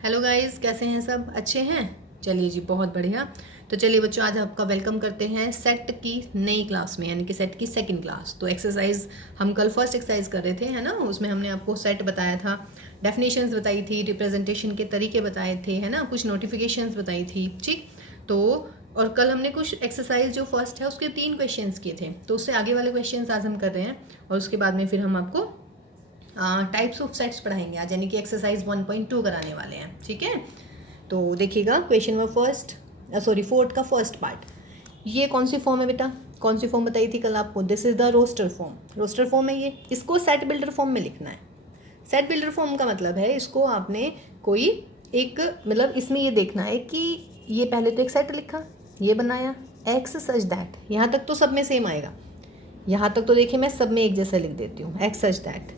Hello guys, कैसे हैं सब? अच्छे हैं? चलिए जी, बहुत बढ़िया। तो चलिए बच्चों, आज आपका वेलकम करते हैं सेट की नई क्लास में, यानी कि सेट की सेकंड क्लास। तो एक्सरसाइज हम कल फर्स्ट एक्सरसाइज कर रहे थे, है ना? उसमें हमने आपको सेट बताया था, डेफिनेशंस बताई थी, रिप्रेजेंटेशन के तरीके बताए थे, है ना? कुछ नोटिफिकेशंस बताई थी, ठीक। तो और कल हमने कुछ एक्सरसाइज जो फर्स्ट है उसके 3 क्वेश्चंस किए थे, तो उससे आगे वाले क्वेश्चंस आज हम कर रहे हैं। और उसके बाद में फिर हम आपको टाइप्स ऑफ सेट्स पढ़ाएंगे आज, यानी कि एक्सरसाइज 1.2 कराने वाले हैं, ठीक है। तो देखिएगा, क्वेश्चन नंबर फोर्थ का फर्स्ट पार्ट। ये कौन सी फॉर्म है बेटा? कौन सी फॉर्म बताई थी कल आपको? This is the roster form. Roster form है ये, इसको सेट बिल्डर फॉर्म में लिखना है। सेट बिल्डर फॉर्म का मतलब है, इसको आपने कोई एक मतलब इसमें ये देखना है कि ये पहले तो एक सेट लिखा, ये बनाया एक्स सच दैट, यहाँ तक तो सब में सेम आएगा। यहाँ तक तो देखिए, मैं सब में एक जैसा लिख देती हूँ, x such that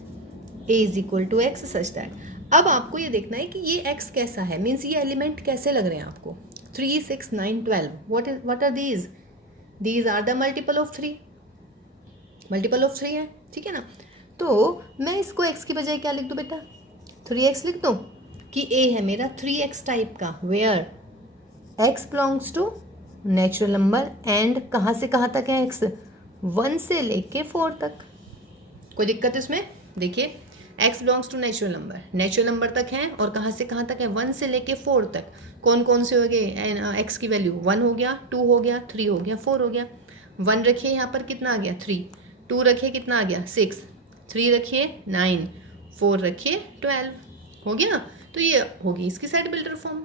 A is equal to x such that. अब आपको ये देखना है कि ये एक्स कैसा है, मीन्स ये एलिमेंट कैसे लग रहे हैं आपको। 3, 6, 9, 12, what are these are the multiple of 3, multiple of 3 है, ठीक है ना। तो मैं इसको x की बजाय क्या लिख दूँ बेटा? 3x लिख दूँ कि a है मेरा 3x टाइप का, where x belongs to natural number and कहाँ से कहाँ तक है x? 1 से लेके 4 तक। कोई दिक्कत इसमें? देखिए, x belongs to natural number, natural number तक है, और कहाँ से कहाँ तक है? 1 से लेके 4 तक। कौन कौन से हो गए? x की वैल्यू 1 हो गया, 2 हो गया, 3 हो गया, 4 हो गया। 1 रखिए, यहाँ पर कितना आ गया? 3। 2 रखिए, कितना आ गया? 6। 3 रखिए 9। 4 रखिए 12। हो गया। तो ये होगी इसकी सेट बिल्डर फॉर्म,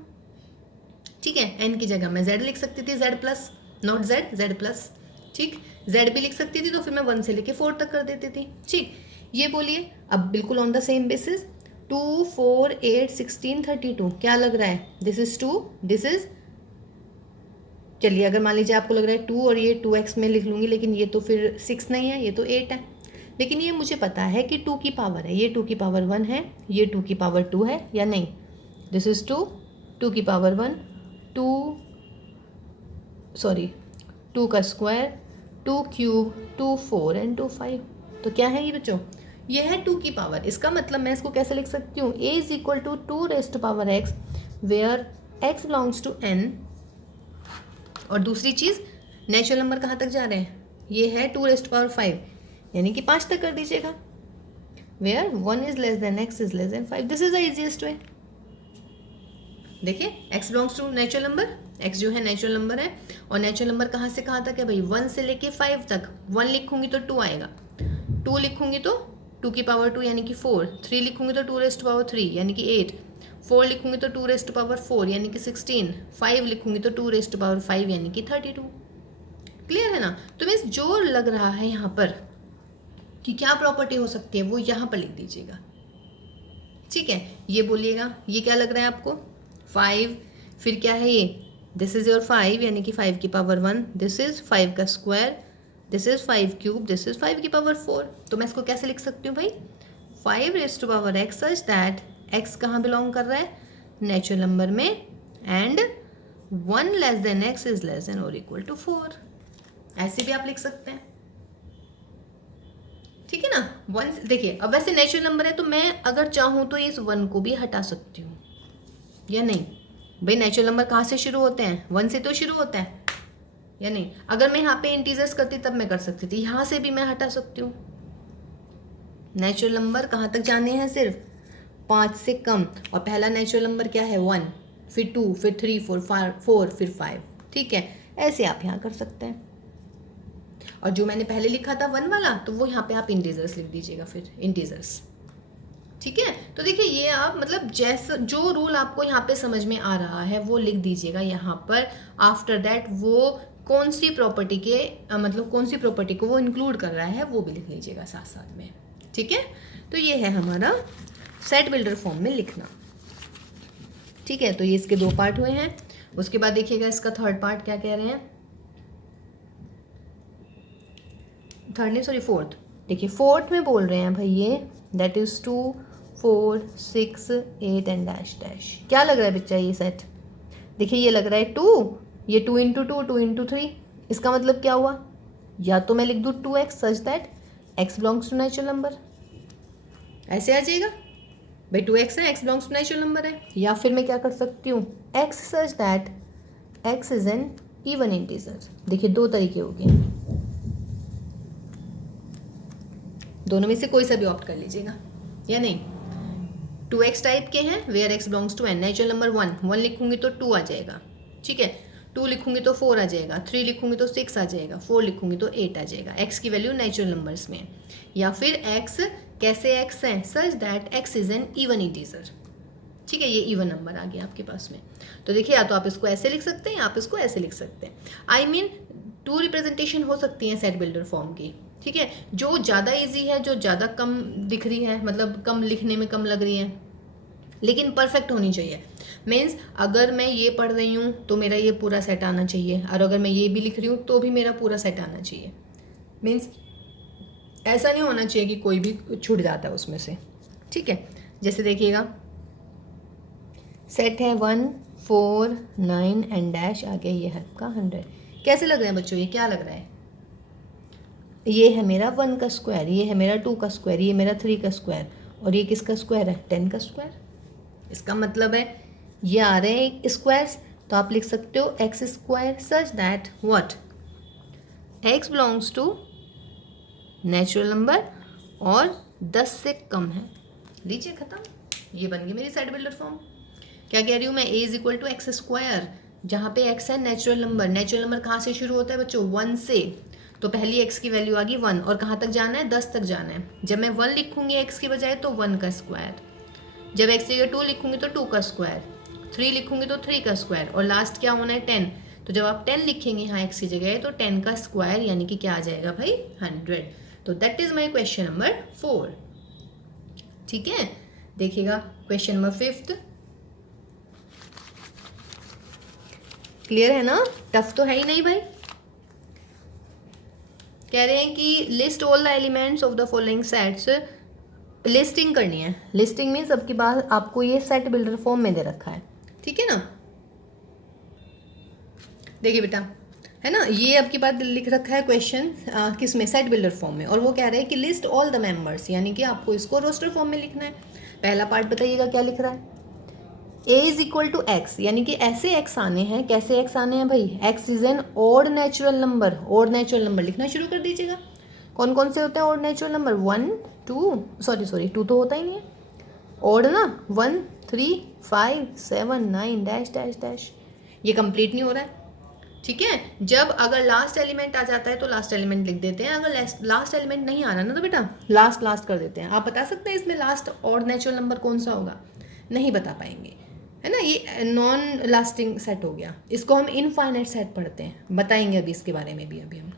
ठीक है। n की जगह मैं z लिख सकती थी, z plus, not z plus, ठीक। z भी लिख सकती थी, तो फिर मैं 1 से लेके 4 तक कर देती थी, ठीक। ये बोलिए अब बिल्कुल ऑन द सेम बेसिस। 2, 4, 8, 16, 32 क्या लग रहा है? दिस इज 2, दिस इज, चलिए अगर मान लीजिए आपको लग रहा है 2 और ये 2x में लिख लूँगी, लेकिन ये तो फिर 6 नहीं है, ये तो 8 है। लेकिन ये मुझे पता है कि 2 की पावर है, ये 2 की पावर 1 है, ये 2 की पावर 2 है या नहीं? दिस इज 2, 2 की पावर 1, 2 का स्क्वायर, 2 क्यूब, 2 4 एंड 2 5। तो क्या है ये बच्चों? ये है 2 की पावर। इसका मतलब मैं इसको कैसे लिख सकती हूँ? a is equal to 2 raised to power x, where x belongs to n। और दूसरी चीज़, नेचुरल नंबर कहाँ तक जा रहे हैं? ये है 2 रेस्ट पावर 5, यानी कि 5 तक कर दीजिएगा, where 1 is less than x is less than 5। This is the easiest way. देखिए, x belongs to natural number, x जो है नेचुरल नंबर है, और नेचुरल नंबर कहाँ से कहाँ तक है भाई? 1 से लेके 5 तक। 1 लिखूंगी तो 2 आएगा, 2 लिखूंगी तो 2 की पावर 2 यानी कि 4, 3 लिखूंगी तो 2 रेस्ट पावर 3 यानी कि 8, 4 लिखूंगी तो 2 रेस्ट पावर 4 यानी कि 16, 5 लिखूंगी तो 2 रेस्ट पावर 5 यानी कि 32। क्लियर है ना? तो मीन्स जो लग रहा है यहाँ पर कि क्या प्रॉपर्टी हो सकती है, वो यहाँ पर लिख दीजिएगा, ठीक है। ये बोलिएगा, ये क्या लग रहा है आपको? 5, फिर क्या है ये? दिस इज योर 5 यानी कि 5 की पावर 1, दिस इज 5 का square, this is 5 cube, this is 5 की पावर 4। तो मैं इसको कैसे लिख सकती हूँ भाई? 5 raise to power x such that x कहाँ बिलोंग कर रहा है? नेचुरल नंबर में, and 1 less than x is less than और इक्वल टू 4। ऐसे भी आप लिख सकते हैं, ठीक है ना। 1, देखिए अब वैसे नेचुरल नंबर है, तो मैं अगर चाहूँ तो इस 1 को भी हटा सकती हूँ या नहीं? भाई नेचुरल नंबर कहाँ से शुरू होते हैं? 1 से तो शुरू होता है या नहीं? अगर मैं यहाँ पे इंटीजर्स करती तब मैं कर सकती थी, यहाँ से भी मैं हटा सकती हूँ। नेचुरल नंबर कहाँ तक जाने हैं? सिर्फ 5 से कम, और पहला नेचुरल नंबर क्या है? 1, फिर 2, फिर 3, 4, फिर 5, ठीक है। ऐसे आप यहाँ कर सकते हैं। और जो मैंने पहले लिखा था 1 वाला, तो वो यहाँ पे आप इंटीजर्स लिख दीजिएगा, फिर इंटीजर्स, ठीक है। तो देखिए, ये आप मतलब जैसा जो रूल आपको यहाँ पे समझ में आ रहा है वो लिख दीजिएगा यहाँ पर। आफ्टर दैट वो कौन सी प्रॉपर्टी के मतलब कौन सी प्रॉपर्टी को वो इंक्लूड कर रहा है वो भी लिख लीजिएगा साथ साथ में, ठीक है। तो ये है हमारा सेट बिल्डर फॉर्म में लिखना, ठीक है। तो ये इसके 2 पार्ट हुए हैं। उसके बाद देखिएगा इसका थर्ड पार्ट क्या कह रहे हैं, फोर्थ। देखिए फोर्थ में बोल रहे हैं भाई ये, that is 2, 4, 6, 8 and dash dash. क्या लग रहा है बच्चा ये सेट? देखिए ये लग रहा है 2, ये 2 इंटू 2, 2 इंटू 3। इसका मतलब क्या हुआ? या तो मैं लिख दूँ 2x such that x belongs to natural number, ऐसे आ जाएगा, भाई 2x है, x belongs to natural number है। या फिर मैं क्या कर सकती हूँ, x such that x is an even integer. देखिए दो तरीके हो गए, दोनों में से कोई सा भी ऑप्ट कर लीजिएगा या नहीं। 2x टाइप के हैं where x belongs to n, natural number 1 लिखूंगी तो 2 आ जाएगा, ठीक है। 2 लिखूंगी तो 4 आ जाएगा, 3 लिखूंगी तो 6 आ जाएगा, 4 लिखूंगी तो 8 आ जाएगा। x की वैल्यू नेचुरल नंबर्स में। या फिर x कैसे x है, सच that x is an even integer, ठीक है। ये इवन नंबर आ गया आपके पास में। तो देखिए या तो आप इसको ऐसे लिख सकते हैं, आप इसको ऐसे लिख सकते हैं। आई मीन 2 रिप्रेजेंटेशन हो सकती हैं सेट बिल्डर फॉर्म की, ठीक है। जो ज़्यादा इजी है, जो ज़्यादा कम दिख रही है, मतलब कम लिखने में कम लग रही है, लेकिन परफेक्ट होनी चाहिए। मीन्स अगर मैं ये पढ़ रही हूँ तो मेरा ये पूरा सेट आना चाहिए, और अगर मैं ये भी लिख रही हूँ तो भी मेरा पूरा सेट आना चाहिए। मीन्स ऐसा नहीं होना चाहिए कि कोई भी छूट जाता है उसमें से, ठीक है। जैसे देखिएगा सेट है 1 4 9 एंड डैश, आगे ये है आपका 100। कैसे लग रहा है बच्चों, ये क्या लग रहा है, ये है मेरा 1 का स्क्वायर, ये है मेरा 2 का स्क्वायर, ये मेरा 3 का स्क्वायर, और ये किसका स्क्वायर है, 10 का स्क्वायर। इसका मतलब है ये आ रहे हैं स्क्वायर्स, तो आप लिख सकते हो x square such that what, x belongs to natural number और 10 से कम है। लीजिए खत्म, ये बन गई मेरी सेट बिल्डर फॉर्म। क्या कह रही हूँ मैं, a is equal to x square, जहाँ पे x है नेचुरल नंबर। नेचुरल नंबर कहाँ से शुरू होता है बच्चों, 1 से। तो पहली x की वैल्यू आ गई 1, और कहाँ तक जाना है, 10 तक जाना है। जब मैं 1 लिखूंगी x की बजाय तो 1 का स्क्वायर, जब x की जगह 2 लिखूंगी तो 2 का स्क्वायर, 3 लिखूंगी तो 3 का स्क्वायर, और लास्ट क्या होना है 10। तो जब आप 10 लिखेंगे यहाँ x की जगह तो 10 का स्क्वायर, यानी कि क्या आ जाएगा भाई 100। तो that is my question number 4, ठीक है। देखिएगा क्वेश्चन नंबर 5, क्लियर है ना, टफ तो है ही नहीं भाई। कह रहे हैं कि list all the elements of the following sets, listing करनी है। लिस्टिंग मीन्स अब की बात आपको ये सेट बिल्डर फॉर्म में दे रखा है, ठीक है ना। देखिए बेटा, है ना, ये अब की बात लिख रखा है क्वेश्चन किस में, सेट बिल्डर फॉर्म में, और वो कह रहे हैं कि लिस्ट ऑल द मेंबर्स, यानी कि आपको इसको रोस्टर फॉर्म में लिखना है। पहला पार्ट बताइएगा क्या लिख रहा है, a is equal to x, यानी कि ऐसे x आने हैं। कैसे x आने हैं भाई, x is an odd natural number. Odd natural number लिखना शुरू कर दीजिएगा। कौन कौन से होते हैं ऑड नेचुरल नंबर, 1 2, सॉरी 2 तो होता ही नहीं है ऑड ना, 1 3 5 7 9 डैश डैश डैश, ये कंप्लीट नहीं हो रहा है, ठीक है। जब अगर लास्ट एलिमेंट आ जाता है तो लास्ट एलिमेंट लिख देते हैं, अगर लास्ट एलिमेंट नहीं आना ना तो बेटा लास्ट कर देते हैं। आप बता सकते हैं इसमें लास्ट ऑड नेचुरल नंबर कौन सा होगा, नहीं बता पाएंगे, है ना। ये नॉन लास्टिंग सेट हो गया, इसको हम इनफाइनाइट सेट पढ़ते हैं, बताएंगे अभी इसके बारे में भी। अभी हम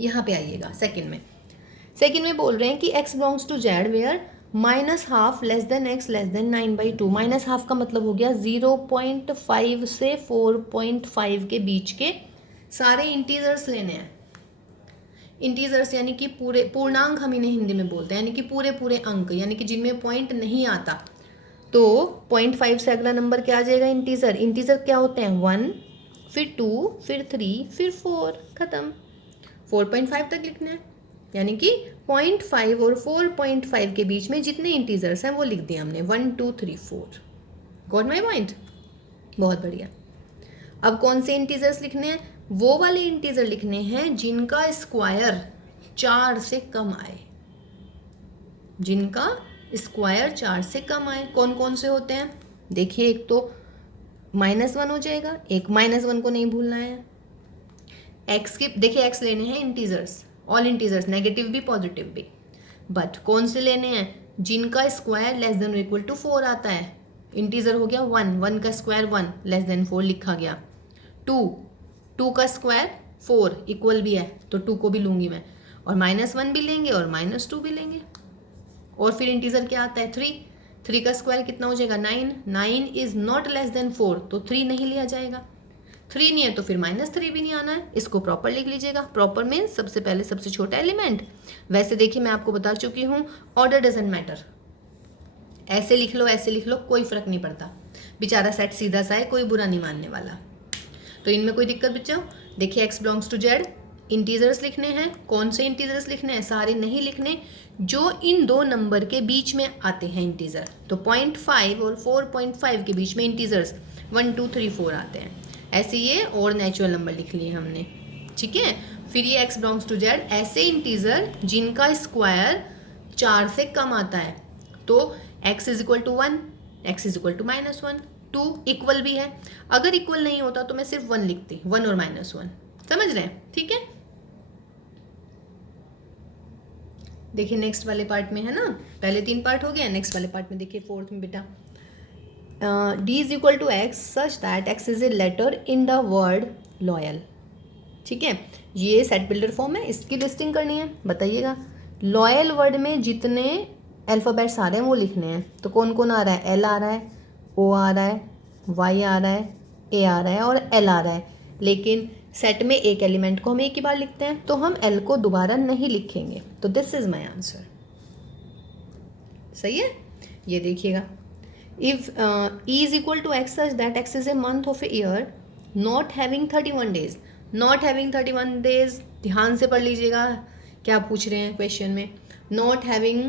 यहाँ पे आइएगा सेकंड में बोल रहे हैं कि x belongs to Z where -½ less than x less than 9/2। -½ का मतलब हो गया 0.5 से 4.5 के बीच के सारे इंटीजर्स लेने हैं। इंटीजर्स यानी कि पूरे पूर्णांक, हम इन्हें हिंदी में बोलते हैं, यानी कि पूरे अंक, यानी कि जिनमें पॉइंट नहीं आता। तो 0.5 से अगला नंबर क्या आ जाएगा, इंटीजर क्या होते हैं, 1 फिर 2 फिर 3 फिर 4, खत्म। 4.5 तक लिखना है, यानी कि 0.5 और 4.5 के बीच में जितने इंटीजर्स हैं वो लिख दिए हमने, 1 2 3 4। गॉट माई पॉइंट, बहुत बढ़िया। अब कौन से इंटीजर्स लिखने हैं, वो वाले इंटीजर लिखने हैं जिनका स्क्वायर 4 से कम आए, जिनका स्क्वायर 4 से कम आए। कौन कौन से होते हैं, देखिए एक तो -1 हो जाएगा, एक -1 को नहीं भूलना है। एक्स के देखिए एक्स लेने हैं इंटीजर्स, ऑल इंटीजर्स, नेगेटिव भी पॉजिटिव भी, बट कौन से लेने हैं, जिनका square less than equal to 4 आता है। इंटीजर हो गया 1 का स्क्वायर 1 लेस देन 4 लिखा गया। 2 का स्क्वायर 4 इक्वल भी है तो 2 को भी लूंगी मैं, और -1 भी लेंगे और -2 भी लेंगे। और फिर इंटीजर क्या आता है 3 का स्क्वायर कितना हो जाएगा 9 इज नॉट लेस देन 4, तो 3 नहीं लिया जाएगा। 3 नहीं है तो फिर -3 भी नहीं आना है। इसको प्रॉपर लिख लीजिएगा। प्रॉपर मीन्स सबसे पहले सबसे छोटा एलिमेंट। वैसे देखिए मैं आपको बता चुकी हूँ ऑर्डर डजेंट मैटर, ऐसे लिख लो कोई फर्क नहीं पड़ता, बेचारा सेट सीधा सा है, कोई बुरा नहीं मानने वाला। तो इनमें कोई दिक्कत बच्चों, देखिए x belongs to Z, integers लिखने हैं। कौन से इंटीजर्स लिखने हैं, सारे नहीं लिखने, जो इन दो नंबर के बीच में आते हैं इंटीजर। तो 0.5 और 4.5 के बीच में इंटीजर्स 1 2 3 4 आते हैं। ऐसे ये और नेचुरल नंबर लिख लिए हमने, ठीक है। फिर ये x बिलोंग्स टू z, ऐसे इंटीजर जिनका स्क्वायर 4 से कम आता है। तो x is equal to 1, x is equal to -1, 2 equal भी है। अगर इक्वल नहीं होता तो मैं सिर्फ 1 लिखती, 1 और -1, समझ रहे हैं, ठीक है। देखिए नेक्स्ट वाले पार्ट में है ना, पहले 3 पार्ट हो गया, नेक्स्ट वाले पार्ट में देखिए 4th में बेटा, d is equal to x such that x is a letter in the word loyal, ठीक है। ये सेट बिल्डर फॉर्म है, इसकी लिस्टिंग करनी है, बताइएगा। लॉयल वर्ड में जितने अल्फ़ाबेट्स आ रहे हैं वो लिखने हैं। तो कौन कौन आ रहा है, L आ रहा है, O आ रहा है, Y आ रहा है, A आ रहा है और L आ रहा है। लेकिन सेट में एक एलिमेंट को हम एक ही बार लिखते हैं, तो हम L को दोबारा नहीं लिखेंगे। तो दिस इज माई आंसर, सही है। ये देखिएगा, if E is equal to x such that x is a month of a year not having 31 days. Not having 31 days ध्यान से पढ़ लीजिएगा, क्या पूछ रहे हैं क्वेश्चन में। नॉट हैविंग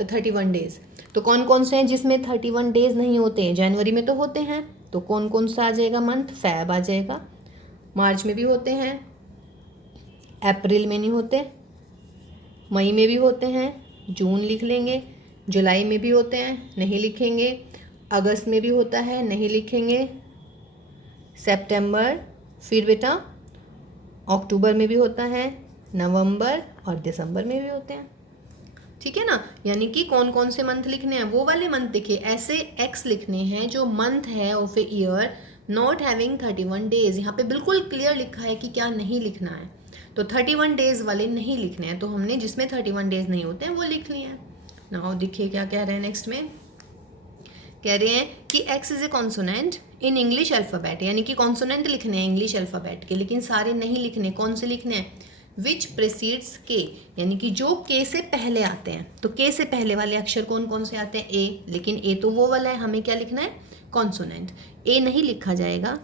31 डेज, तो कौन कौन से हैं जिसमें 31 डेज नहीं होते हैं। जनवरी में तो होते हैं, तो कौन कौन सा आ जाएगा मंथ, फैब आ जाएगा। मार्च में भी होते हैं, अप्रैल में नहीं होते, मई में भी होते हैं, जून लिख लेंगे। जुलाई में भी होते हैं, नहीं लिखेंगे। अगस्त में भी होता है, नहीं लिखेंगे। सितंबर, फिर बेटा अक्टूबर में भी होता है, नवंबर और दिसंबर में भी होते हैं, ठीक है ना। यानी कि कौन कौन से मंथ लिखने हैं, वो वाले मंथ। देखिए ऐसे एक्स लिखने हैं जो मंथ है of a year not having 31 days. यहाँ पे बिल्कुल क्लियर लिखा है कि क्या नहीं लिखना है। तो 31 डेज वाले नहीं लिखने हैं, तो हमने जिसमें 31 डेज नहीं होते हैं वो लिख लिए हैं। नाउ देखिए क्या कह रहे हैं नेक्स्ट में, कह रहे हैं कि x is A consonant in English alphabet, यानी कि कॉन्सोनेंट लिखने हैं इंग्लिश अल्फ़ाबेट के, लेकिन सारे नहीं लिखने। कौन से लिखने हैं, विच प्रेसीड्स के, यानी कि जो के से पहले आते हैं। तो के से पहले वाले अक्षर कौन कौन से आते हैं, ए, लेकिन ए तो वो वाला है, हमें क्या लिखना है, कॉन्सोनेंट। ए नहीं लिखा जाएगा,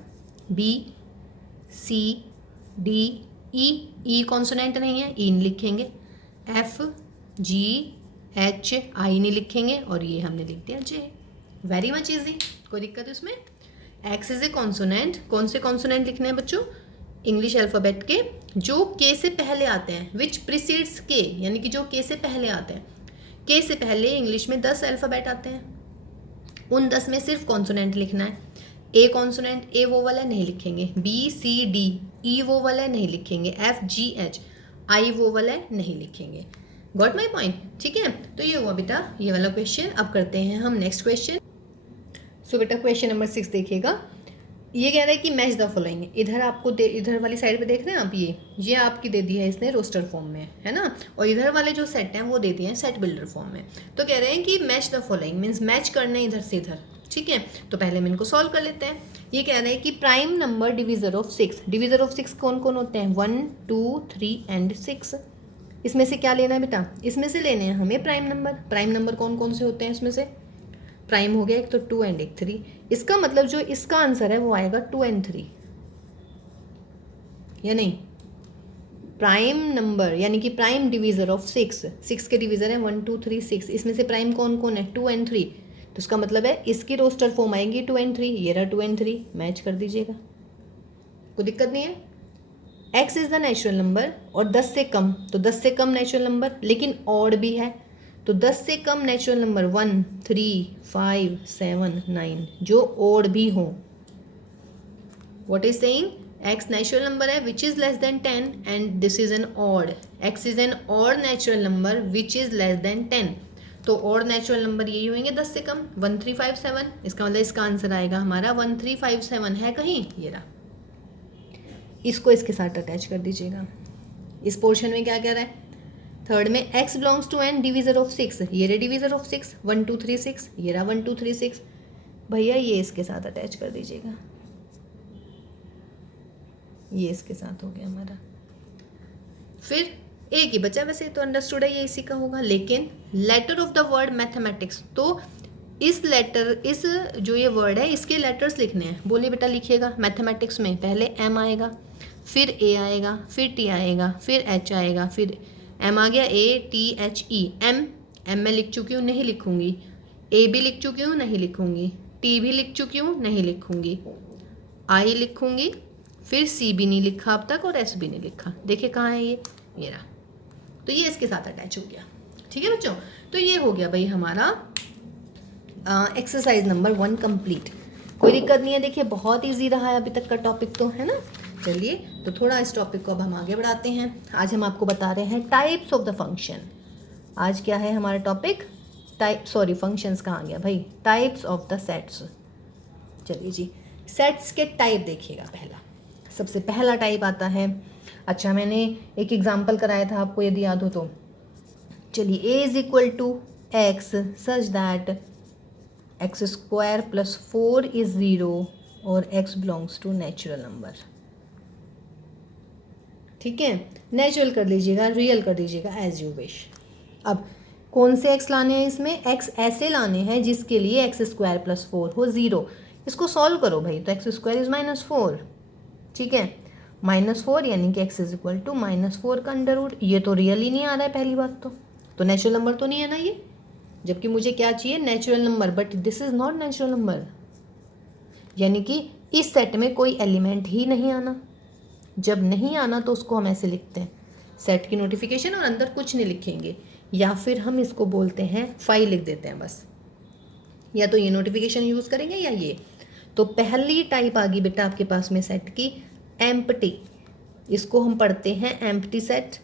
बी, सी, डी, ई कॉन्सोनेंट नहीं है, ई लिखेंगे। एफ, जी, एच, आई नहीं लिखेंगे, और ये हमने लिख दिया जे। वेरी मच इजी, कोई दिक्कत है उसमें। एक्स इज ए कॉन्सोनेंट, कौन से कॉन्सोनेंट लिखने हैं बच्चों, इंग्लिश अल्फ़ाबेट के जो के से पहले आते हैं। विच प्रीसीड्स के, यानी कि जो के से पहले आते हैं। के से पहले इंग्लिश में 10 अल्फ़ाबेट आते हैं, उन 10 में सिर्फ कॉन्सोनेंट लिखना है। ए कॉन्सोनेंट, ए वो वाला नहीं लिखेंगे, बी, सी, डी, ई वो वाला नहीं लिखेंगे, एफ, जी, एच, आई वो वाला नहीं लिखेंगे। गॉट माई पॉइंट, ठीक है। तो ये हुआ बेटा ये वाला क्वेश्चन। अब करते हैं हम नेक्स्ट क्वेश्चन। सो बेटा क्वेश्चन नंबर 6 देखिएगा, ये कह रहा है कि मैच द फॉलोइंग। इधर आपको इधर वाली साइड पे देख रहे हैं आप, ये आपकी दे दी है इसने रोस्टर फॉर्म में, है ना। और इधर वाले जो सेट हैं वो दे दिए हैं सेट बिल्डर फॉर्म में। तो कह रहे हैं कि match the following means match करना है इधर से इधर, ठीक है। तो पहले हम इनको सॉल्व कर लेते हैं। ये कह रहे हैं कि prime number divisor of 6, divisor of 6 कौन कौन होते हैं, 1 2 3 एंड 6। इसमें से क्या लेना है बेटा, इसमें से लेने हैं हमें प्राइम नंबर। प्राइम नंबर कौन कौन से होते हैं इसमें से, प्राइम हो गया एक तो 2 एंड एक 3। इसका मतलब जो इसका आंसर है वो आएगा 2 एंड 3, या नहीं। प्राइम नंबर यानी कि प्राइम डिवीजर ऑफ 6 के डिवीजर है 1 2 3 6। इसमें से प्राइम कौन कौन है, 2 एंड 3। तो इसका मतलब है इसकी रोस्टर फॉर्म आएंगी 2 एंड 3। ये रहा 2 एंड 3, मैच कर दीजिएगा, कोई दिक्कत नहीं है। x is the natural number और 10 से कम, तो 10 से कम नेचुरल नंबर, लेकिन ऑड भी है। तो 10 से कम नेचुरल नंबर 1 3 5 7 9 जो ऑड भी हो। What is saying, x natural number है which is less than 10 and this is an odd. x is an odd natural number which is less than 10। तो ऑड नेचुरल नंबर यही होंगे 10 से कम, 1 3 5 7। इसका मतलब इसका आंसर आएगा हमारा 1 3 5 7 है कहीं, ये रहा। इसको इसके साथ अटैच कर दीजिएगा। इस पोर्शन में क्या कह रहा है, थर्ड में x belongs to an divisor of 6, ये रहा डिवीजर ऑफ 6 1 2 3 6, ये रहा 1 2 3 6। भैया ये इसके साथ अटैच कर दीजिएगा, ये इसके साथ हो गया हमारा। फिर एक ही बचा, वैसे तो अंडरस्टूड है ये इसी का होगा, लेकिन letter of the word mathematics, तो इस लेटर, इस जो ये वर्ड है इसके लेटर्स लिखने हैं। बोलिए बेटा लिखिएगा। मैथमेटिक्स में पहले m आएगा, फिर a आएगा, फिर t आएगा, फिर h आएगा, फिर एम आ गया, ATHE, एम मैं लिख चुकी हूँ, नहीं लिखूंगी। ए भी लिख चुकी हूँ, नहीं लिखूंगी। टी भी लिख चुकी हूँ, नहीं लिखूंगी। आई लिखूंगी, फिर सी भी नहीं लिखा अब तक और एस भी नहीं लिखा। देखिए कहाँ है ये रहा। तो ये इसके साथ अटैच हो गया। ठीक है बच्चों, तो ये हो गया भाई हमारा एक्सरसाइज नंबर 1 कंप्लीट। कोई दिक्कत नहीं है, देखिए बहुत इजी रहा है अभी तक का टॉपिक तो, है ना। चलिए तो थोड़ा इस टॉपिक को अब हम आगे बढ़ाते हैं। आज हम आपको बता रहे हैं टाइप्स ऑफ द फंक्शन। आज क्या है हमारा टॉपिक? फंक्शंस कहाँ गया भाई? Types of the sets. चलिए जी, सेट्स के टाइप देखिएगा। सबसे पहला टाइप आता है, अच्छा मैंने एक एग्जांपल कराया था आपको यदि याद हो तो। चलिए, a is equal to x such that x square plus 4 is 0 और x belongs to natural number. ठीक है, नेचुरल कर लीजिएगा, रियल कर दीजिएगा, एज यू विश। अब कौन से x लाने हैं इसमें? x ऐसे लाने हैं जिसके लिए एक्स स्क्वायर प्लस 4 हो 0। इसको सॉल्व करो भाई, तो एक्स स्क्वायर इज -4। ठीक है, -4 यानी कि x इज इक्वल टू -4 का अंडर रूट। ये तो रियल ही नहीं आ रहा है पहली बात तो नेचुरल नंबर तो नहीं है ना ये, जबकि मुझे क्या चाहिए? Natural number. But this is not natural number, यानी कि इस सेट में कोई एलिमेंट ही नहीं आना। जब नहीं आना तो उसको हम ऐसे लिखते हैं, सेट की नोटिफिकेशन और अंदर कुछ नहीं लिखेंगे, या फिर हम इसको बोलते हैं फाइल लिख देते हैं बस। या तो ये नोटिफिकेशन यूज़ करेंगे या ये। तो पहली टाइप आ गई बेटा आपके पास में सेट की, एम्प्टी। इसको हम पढ़ते हैं एम्प्टी सेट,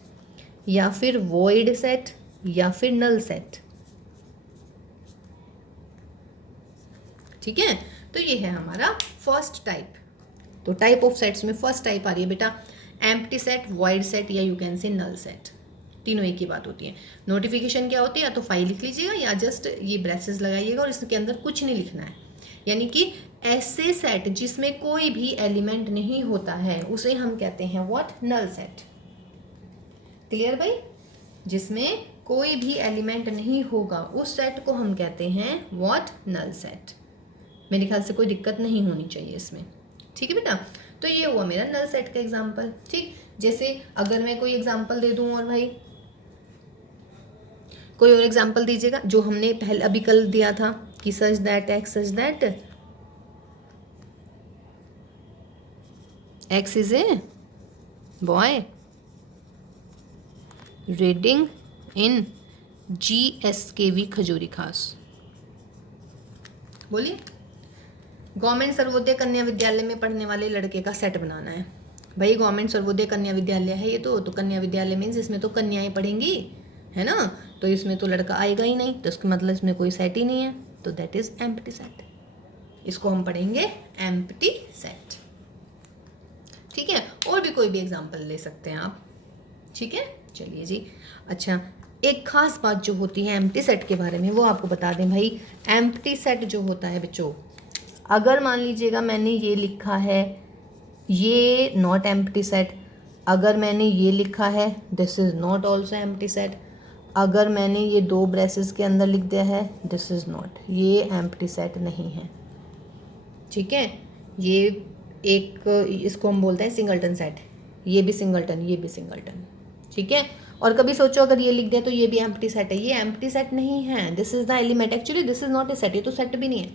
या फिर वॉइड सेट, या फिर नल सेट। ठीक है, तो ये है हमारा फर्स्ट टाइप। तो टाइप ऑफ सेट्स में फर्स्ट टाइप आ रही है बेटा एम्प्टी सेट, वॉइड सेट, या you can say null set. तीनों एक ही बात होती है। नोटिफिकेशन क्या होती है? या तो फाइल लिख लीजिएगा या जस्ट ये ब्रेसेस लगाइएगा और इसके अंदर कुछ नहीं लिखना है। यानी कि ऐसे सेट जिसमें कोई भी एलिमेंट नहीं होता है उसे हम कहते हैं व्हाट? Null set. क्लियर भाई? जिसमें कोई भी एलिमेंट नहीं होगा उस सेट को हम कहते हैं व्हाट? Null set. मेरे ख्याल से कोई दिक्कत नहीं होनी चाहिए इसमें। ठीक है बेटा, तो ये हुआ मेरा नल सेट का एग्जांपल। ठीक, जैसे अगर मैं कोई एग्जांपल दे दूं, और भाई कोई और एग्जांपल दीजिएगा जो हमने पहले अभी कल दिया था कि सच that x is a boy reading in GSKV खजूरी खास। बोलिए। गवर्नमेंट सर्वोदय कन्या विद्यालय में पढ़ने वाले लड़के का सेट बनाना है। भाई गवर्नमेंट सर्वोदय कन्या विद्यालय है ये तो कन्या विद्यालय मीन्स इसमें तो कन्याएं पढ़ेंगी, है ना। तो इसमें तो लड़का आएगा ही नहीं, तो इसका मतलब इसमें कोई सेट ही नहीं है, तो दैट इज एम्प्टी सेट। इसको हम पढ़ेंगे एम्प्टी सेट। ठीक है, और भी कोई भी एग्जाम्पल ले सकते हैं आप। ठीक है, चलिए जी। अच्छा, एक खास बात जो होती है एम्प्टी सेट के बारे में वो आपको बता दें भाई। एम्प्टी सेट जो होता है बच्चों, अगर मान लीजिएगा मैंने ये लिखा है ये नॉट एम्प्टी सेट, अगर मैंने ये लिखा है this is not also empty set, अगर मैंने ये 2 ब्रेसेस के अंदर लिख दिया है दिस इज़ नॉट, ये एम्प्टी सेट नहीं है। ठीक है, ये एक इसको हम बोलते हैं सिंगलटन सेट। ये भी सिंगलटन, ये भी सिंगलटन। ठीक है, और कभी सोचो अगर ये लिख दिया तो ये भी एम्प्टी सेट है, ये एम्प्टी सेट नहीं है। This is the element, actually this is not a set, ये तो सेट भी नहीं है,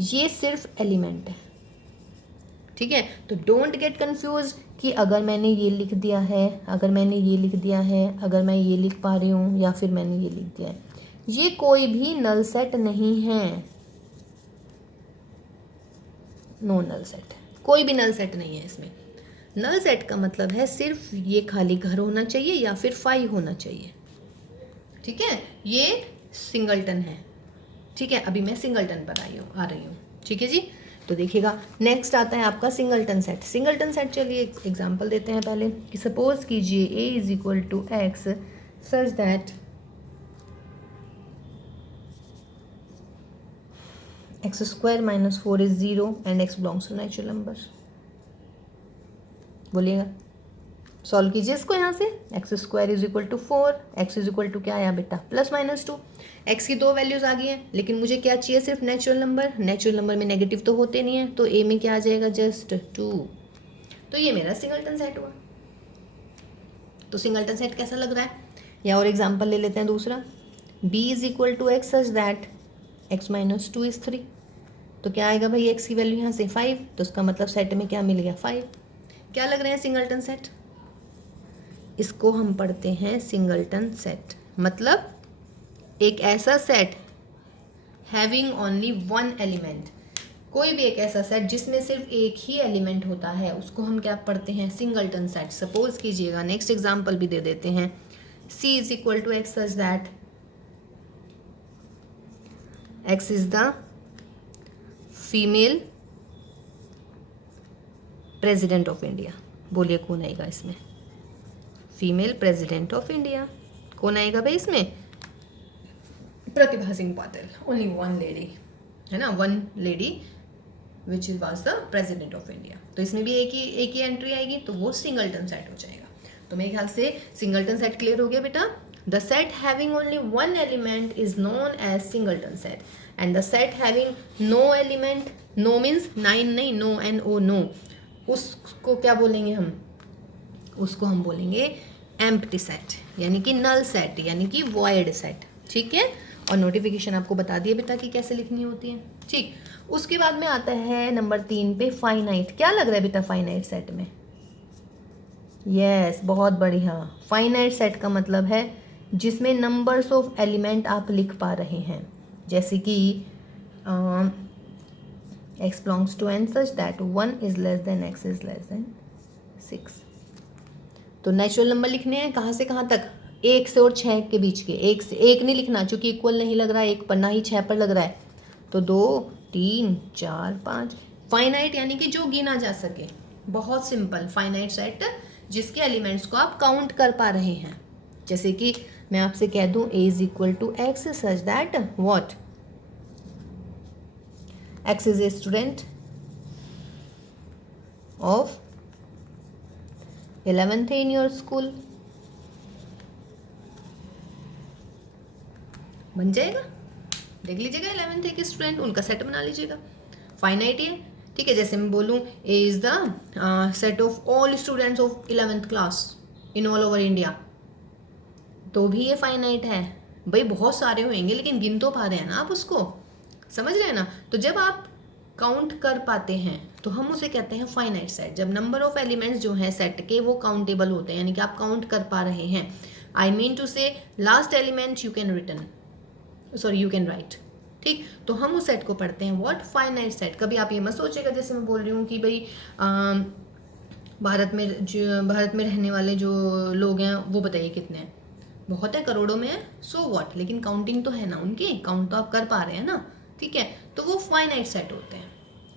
ये सिर्फ एलिमेंट है। ठीक है, तो डोंट गेट कंफ्यूज कि अगर मैंने ये लिख दिया है, अगर मैंने ये लिख दिया है, अगर मैं ये लिख पा रही हूँ या फिर मैंने ये लिख दिया है, ये कोई भी नल सेट नहीं है। नो नल सेट, कोई भी नल सेट नहीं है इसमें। नल सेट का मतलब है सिर्फ ये खाली घर होना चाहिए या फिर फाई होना चाहिए। ठीक है, ये सिंगलटन है। ठीक है, अभी मैं सिंगलटन पर आ रही हूँ। ठीक है जी, तो देखिएगा नेक्स्ट आता है आपका सिंगलटन सेट। सिंगलटन सेट चलिए एग्जांपल देते हैं पहले कि सपोज कीजिए a is equal to x such that x square minus 4 is 0 and x belongs to natural number. बोलिएगा, सॉल्व कीजिए इसको यहाँ से। X square is equal to 4, x is equal to क्या आया बेटा? +-2। एक्स की 2 वैल्यूज आ गई हैं, लेकिन मुझे क्या चाहिए? सिर्फ नेचुरल नंबर। नेचुरल नंबर में नेगेटिव तो होते नहीं है, तो ए में क्या आ जाएगा? जस्ट 2। तो ये मेरा सिंगलटन सेट हुआ। तो सिंगलटन सेट कैसा लग रहा है? या और एग्जाम्पल ले लेते हैं दूसरा, b is equal to x such that x minus 2 is 3। तो क्या आएगा भाई, x की वैल्यू यहाँ से 5, तो उसका मतलब सेट में क्या मिल गया, 5। क्या लग रहे हैं सिंगलटन सेट, इसको हम पढ़ते हैं सिंगलटन सेट। मतलब एक ऐसा set having only one element, कोई भी एक ऐसा सेट जिसमें सिर्फ एक ही एलिमेंट होता है उसको हम क्या पढ़ते हैं, सिंगलटन सेट। सपोज कीजिएगा, नेक्स्ट एग्जांपल भी दे देते हैं, c is equal to x such that x is the female president of India. बोलिए कौन आएगा इसमें, फीमेल प्रेसिडेंट ऑफ इंडिया। कौन आएगा भाई इसमें, Pratibha Singh Patil, only one lady, है ना, one lady which is was the president of India. तो इसमें भी एक ही एंट्री आएगी, तो वो सिंगलटन सेट हो जाएगा। तो मेरे ख्याल से सिंगलटन सेट क्लियर हो गया बेटा। The set having only one element is known as singleton set, and the set having no element, no means 9 नहीं, नो NO नो, उसको क्या बोलेंगे हम, उसको हम बोलेंगे एम्प्टी सेट, यानी कि नल सेट, यानी कि वॉइड सेट। ठीक है, और नोटिफिकेशन आपको बता दिए बेटा कि कैसे लिखनी होती है। ठीक, उसके बाद में आता है नंबर 3 पे फाइनाइट। क्या लग रहा है बेटा फाइनाइट सेट में, यस बहुत बढ़िया। फाइनाइट सेट का मतलब है जिसमें नंबर्स ऑफ एलिमेंट आप लिख पा रहे हैं, जैसे कि x belongs to n such that 1 is less than x is less than 6। तो नेचुरल नंबर लिखने हैं कहाँ से कहाँ तक, 1 से और 6 के बीच के, 1 से 1 नहीं लिखना क्योंकि इक्वल नहीं लग रहा है 1 पर, ना ही 6 पर लग रहा है। तो 2 3 4 5, फाइनाइट यानी कि जो गिना जा सके, बहुत सिंपल। फाइनाइट सेट जिसके एलिमेंट्स को आप काउंट कर पा रहे हैं, जैसे कि मैं आपसे कह दूं a is equal to x such that what, x is a student of 11th in your school। बन जाएगा, देख लीजिएगा 11th के स्टूडेंट, उनका सेट बना लीजिएगा। फाइनाइट है, ठीक है। जैसे मैं बोलूँ A is the set of all students of 11th class in all over India, तो भी ये फाइनाइट है। भाई बहुत सारे होंगे लेकिन गिन तो पा रहे हैं ना आप उसको, समझ रहे हैं ना। तो जब आप काउंट कर पाते हैं तो हम उसे कहते हैं फाइनाइट सेट, जब नंबर ऑफ एलिमेंट्स जो हैं सेट के वो काउंटेबल होते हैं, यानी कि आप काउंट कर पा रहे हैं। आई मीन टू से last element you can return, sorry you can write. ठीक, तो हम उस सेट को पढ़ते हैं व्हाट, फाइनाइट सेट। कभी आप ये मत सोचिएगा जैसे मैं बोल रही हूँ कि भाई भारत में रहने वाले जो लोग हैं वो बताइए कितने हैं, बहुत है, करोड़ों में है, सो व्हाट, लेकिन काउंटिंग तो है ना उनकी, काउंट तो आप कर पा रहे हैं ना। ठीक है, तो वो फाइनाइट सेट होते हैं,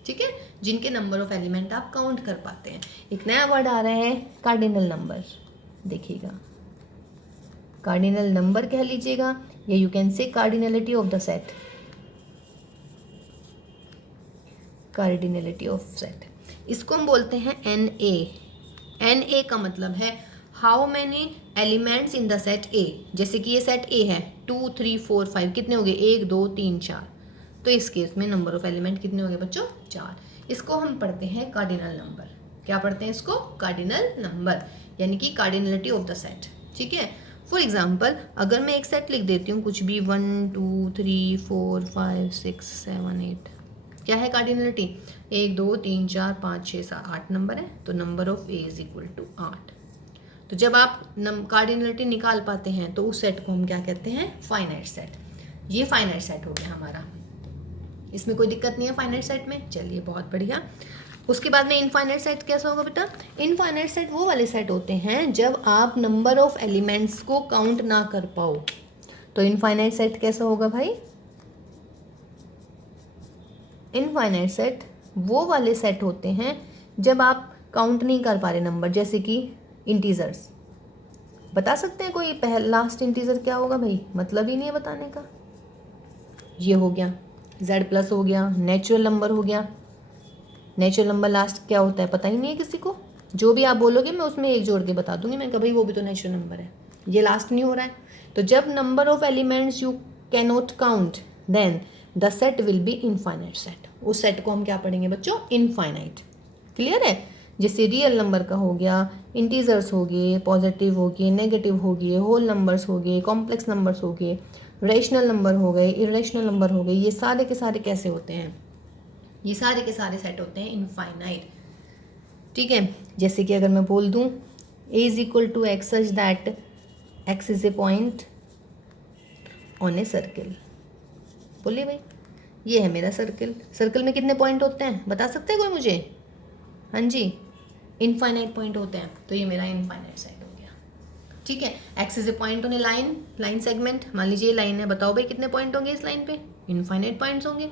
ठीक है, जिनके नंबर ऑफ एलिमेंट आप काउंट कर पाते हैं। एक नया वर्ड आ रहा है कार्डिनल नंबर, देखिएगा, कार्डिनल नंबर कह लीजिएगा या यू कैन से cardinality of the set, cardinality of set, इसको हम बोलते हैं NA। NA का मतलब है how many elements in the set A। जैसे कि ये सेट A है, 2 3 4 5, कितने हो गए, 1 2 3 4, तो इस केस में नंबर ऑफ एलिमेंट कितने हो गए बच्चों, 4। इसको हम पढ़ते हैं कार्डिनल नंबर। क्या पढ़ते हैं इसको, कार्डिनल नंबर, यानी कि कार्डिनलिटी ऑफ द सेट। ठीक है, फॉर एग्जाम्पल अगर मैं एक सेट लिख देती हूँ कुछ भी, 1 2 3 4 5 6 7 8, क्या है कार्डिनलिटी, 1 2 3 4 5 6 7 8 नंबर है, तो number of A is equal to 8। तो जब आप कार्डिनलिटी निकाल पाते हैं तो उस सेट को हम क्या कहते हैं, फाइनाइट सेट। ये फाइनाइट सेट हो गया हमारा, इसमें कोई दिक्कत नहीं है फाइनाइट सेट में, चलिए बहुत बढ़िया। उसके बाद में इनफाइनाइट सेट कैसा होगा बेटा, इनफाइनाइट सेट वो वाले सेट होते हैं जब आप नंबर ऑफ एलिमेंट्स को काउंट ना कर पाओ, तो इनफाइनाइट सेट कैसा होगा भाई, इनफाइनाइट सेट वो वाले सेट होते हैं जब आप काउंट नहीं कर पा रहे नंबर, जैसे कि इंटीजर्स। बता सकते हैं कोई लास्ट इंटीजर क्या होगा भाई, मतलब ही नहीं है बताने का। ये हो गया Z+ हो गया, नेचुरल नंबर हो गया। नेचुरल नंबर लास्ट क्या होता है पता ही नहीं है किसी को, जो भी आप बोलोगे मैं उसमें एक जोड़ के बता दूंगी, मैं कहा भाई वो भी तो नेचुरल नंबर है, ये लास्ट नहीं हो रहा है। तो जब number of elements you can not count then the set will be infinite set. उस सेट को हम क्या पढ़ेंगे बच्चों, इनफाइनाइट। क्लियर है, जैसे रियल नंबर का हो गया, इंटीजर्स हो गए, पॉजिटिव हो गए, नेगेटिव हो गए, होल नंबर्स हो गए, कॉम्प्लेक्स नंबर्स हो गए, रेशनल नंबर हो गए, इरेशनल नंबर हो गए, ये सारे के सारे कैसे होते हैं, ये सारे के सारे सेट होते हैं इनफाइनाइट। ठीक है, जैसे कि अगर मैं बोल दूं a is equal to x such that x is a point on a circle. बोलिए भाई, ये है मेरा सर्किल। सर्किल में कितने पॉइंट होते हैं बता सकते हैं कोई मुझे? हाँ जी, इनफाइनाइट पॉइंट होते हैं, तो ये मेरा इनफाइनाइट सेट हो गया। ठीक है, x is a point on A line, line segment, मान लीजिए ये लाइन है, बताओ भाई कितने पॉइंट होंगे इस लाइन पे? इनफाइनाइट पॉइंट्स होंगे।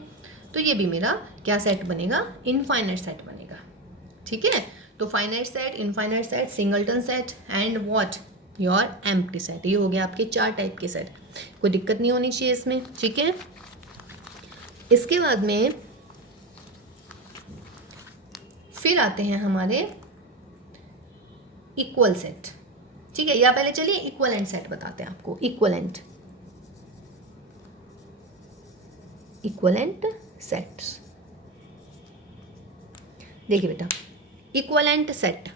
तो ये भी मेरा क्या सेट बनेगा? इनफाइनाइट सेट बनेगा। ठीक है, तो finite set, infinite set, singleton set and what, your empty set. ये हो गया आपके 4 टाइप के सेट। कोई दिक्कत नहीं होनी चाहिए इसमें। ठीक है, इसके बाद में फिर आते हैं हमारे इक्वल सेट। ठीक है, या पहले चलिए इक्वलेंट सेट बताते हैं आपको। इक्वलेंट सेट्स, देखिए बेटा, इक्वलेंट सेट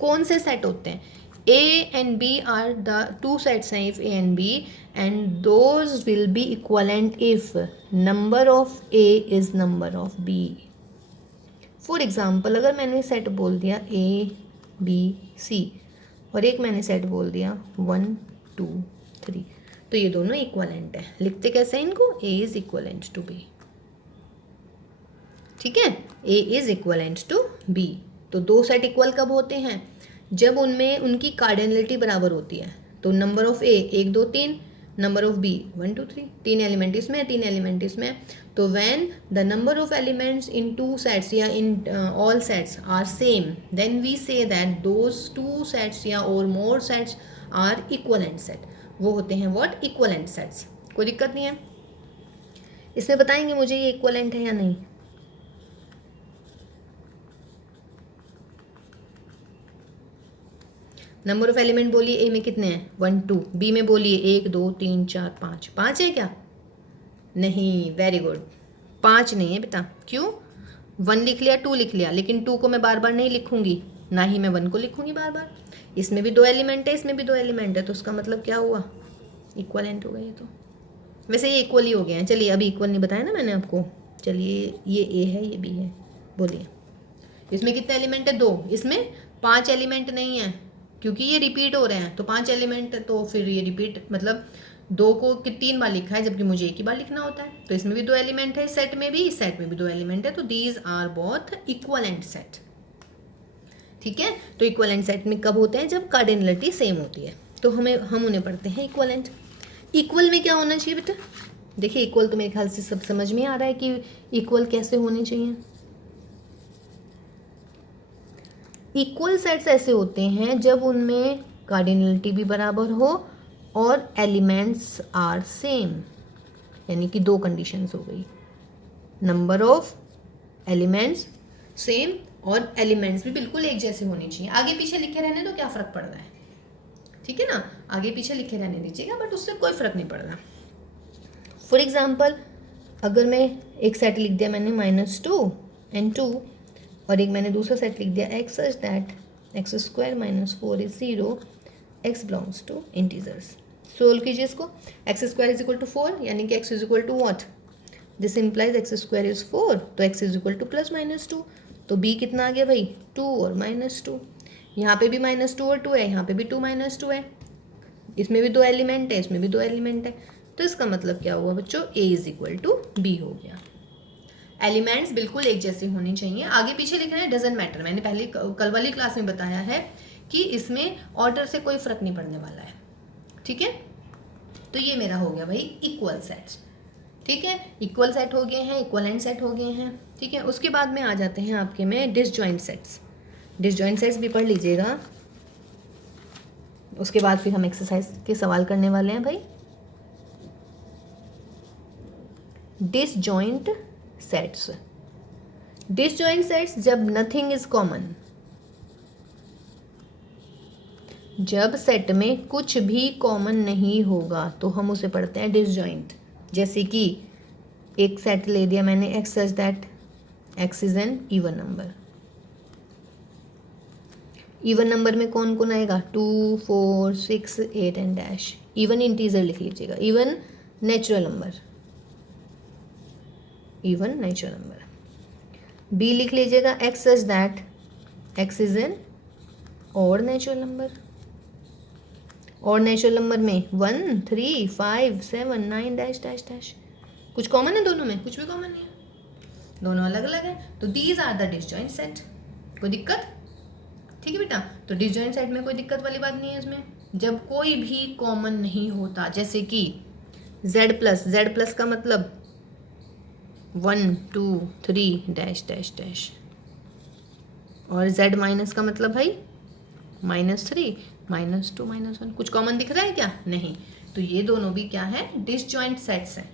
कौन से सेट होते हैं? A and B are the two sets हैं if A and B, and those will be equivalent if number of A is number of B. For example, अगर मैंने set बोल दिया A B C और एक मैंने सेट बोल दिया 1 2 3, तो ये दोनों इक्वलेंट है। लिखते कैसे हैं इनको? A is equivalent to B। ठीक है, A is equivalent to B। तो दो सेट इक्वल कब होते हैं? जब उनमें उनकी कार्डिनलिटी बराबर होती है। तो number of A 1 2 3, number of B 1 2 3, 3 element इसमें, 3 एलिमेंट इसमें। तो when the number of elements in 2 sets या in all sets are same, then we say that those 2 sets या और more sets are equivalent set. वो होते हैं what? Equivalent sets. कोई दिक्कत नहीं है इसमें। बताएंगे मुझे ये इक्वलेंट है या नहीं? नंबर ऑफ एलिमेंट बोलिए, ए में कितने हैं? 1 2, बी में बोलिए 1 2 3 4 5, 5 है क्या? नहीं, वेरी गुड, 5 नहीं है बेटा। क्यों? 1 लिख लिया, 2 लिख लिया, लेकिन 2 को मैं बार बार नहीं लिखूंगी, ना ही मैं 1 को लिखूंगी बार बार। इसमें भी 2 एलिमेंट है, इसमें भी 2 एलिमेंट है, तो उसका मतलब क्या हुआ? इक्वलेंट हो गए ये। तो वैसे ये इक्वल ही हो गए हैं। चलिए, अभी इक्वल नहीं बताया ना मैंने आपको। चलिए, ये ए है, ये बी है, बोलिए इसमें कितने एलिमेंट है? 2। इसमें 5 एलिमेंट नहीं है, क्योंकि ये रिपीट हो रहे हैं। तो 5 एलिमेंट, तो फिर ये रिपीट मतलब 2 को 3 बार लिखा है, जबकि मुझे एक ही बार लिखना होता है। तो इसमें भी 2 एलिमेंट है, इस सेट में भी, इस सेट में भी 2 एलिमेंट है। तो these are both equivalent set. ठीक है, तो इक्वलेंट सेट में कब होते हैं? जब कार्डिनलिटी सेम होती है, तो हम उन्हें पढ़ते हैं इक्वलेंट। इक्वल में क्या होना चाहिए बेटा? देखिए, इक्वल तो मेरे ख्याल से सब समझ में आ रहा है कि इक्वल कैसे होने चाहिए। इक्वल सेट्स ऐसे होते हैं जब उनमें कार्डिनलिटी भी बराबर हो और एलिमेंट्स आर सेम, यानी कि 2 कंडीशंस हो गई। नंबर ऑफ एलिमेंट्स सेम और एलिमेंट्स भी बिल्कुल एक जैसे होने चाहिए। आगे पीछे लिखे रहने तो क्या फ़र्क पड़ रहा है? ठीक है ना, आगे पीछे लिखे रहने दीजिएगा, बट उससे कोई फ़र्क नहीं पड़ रहा। फॉर एग्जाम्पल, अगर मैं एक सेट लिख दिया मैंने -2 and 2, और एक मैंने दूसरा सेट लिख दिया x such that x² - 4 is 0, x belongs to integers. Solve कीजिए इसको। x² इज इक्वल टू 4, यानी कि x is equal to what? This implies x² is 4, तो x इज इक्वल टू +-2। तो b कितना आ गया भाई? 2 और -2। यहाँ पे भी -2 और 2 है, यहाँ पे भी 2 -2 है। इसमें भी 2 एलिमेंट है, इसमें भी 2 एलिमेंट है। तो इसका मतलब क्या हुआ बच्चों? a is equal to b हो गया। एलिमेंट्स बिल्कुल एक जैसे होने चाहिए। आगे पीछे लिखना है डजेंट मैटर। मैंने पहले कल वाली क्लास में बताया है कि इसमें ऑर्डर से कोई फर्क नहीं पड़ने वाला है। ठीक है, तो ये मेरा हो गया भाई इक्वल सेट्स। ठीक है, इक्वल सेट हो गए हैं, इक्वलेंट सेट हो गए हैं। ठीक है, उसके बाद में आ जाते हैं आपके में डिसजॉइंट सेट्स। डिसजॉइंट सेट्स भी पढ़ लीजिएगा। उसके बाद फिर हम एक्सरसाइज के सवाल करने वाले हैं भाई। Disjoint sets. डिसजॉइंट सेट्स जब नथिंग इज कॉमन, जब सेट में कुछ भी कॉमन नहीं होगा तो हम उसे पढ़ते हैं डिसजॉइंट। जैसे कि एक सेट ले दिया मैंने x such that x is an even number, even number में कौन कौन आएगा, 2 4 6 8 एंड डैश। इवन इंटीजर लिख लीजिएगा, even natural number, even natural number. B लिख लीजिएगा x such that x is an odd natural number. Odd natural number में 1 3 5 7 9 dash dash dash. कुछ कॉमन है दोनों में? कुछ भी कॉमन नहीं है, दोनों अलग अलग है। तो these are the disjoint set. कोई दिक्कत? ठीक है बेटा, तो डिसजॉइंट सेट में कोई दिक्कत वाली बात नहीं है इसमें। जब कोई भी कॉमन नहीं होता, जैसे कि z प्लस का मतलब 1 2 3 डैश डैश डैश, और z माइनस का मतलब भाई -3 -2 -1। कुछ कॉमन दिख रहा है क्या? नहीं। तो ये दोनों भी क्या है, डिसजॉइंट सेट्स हैं।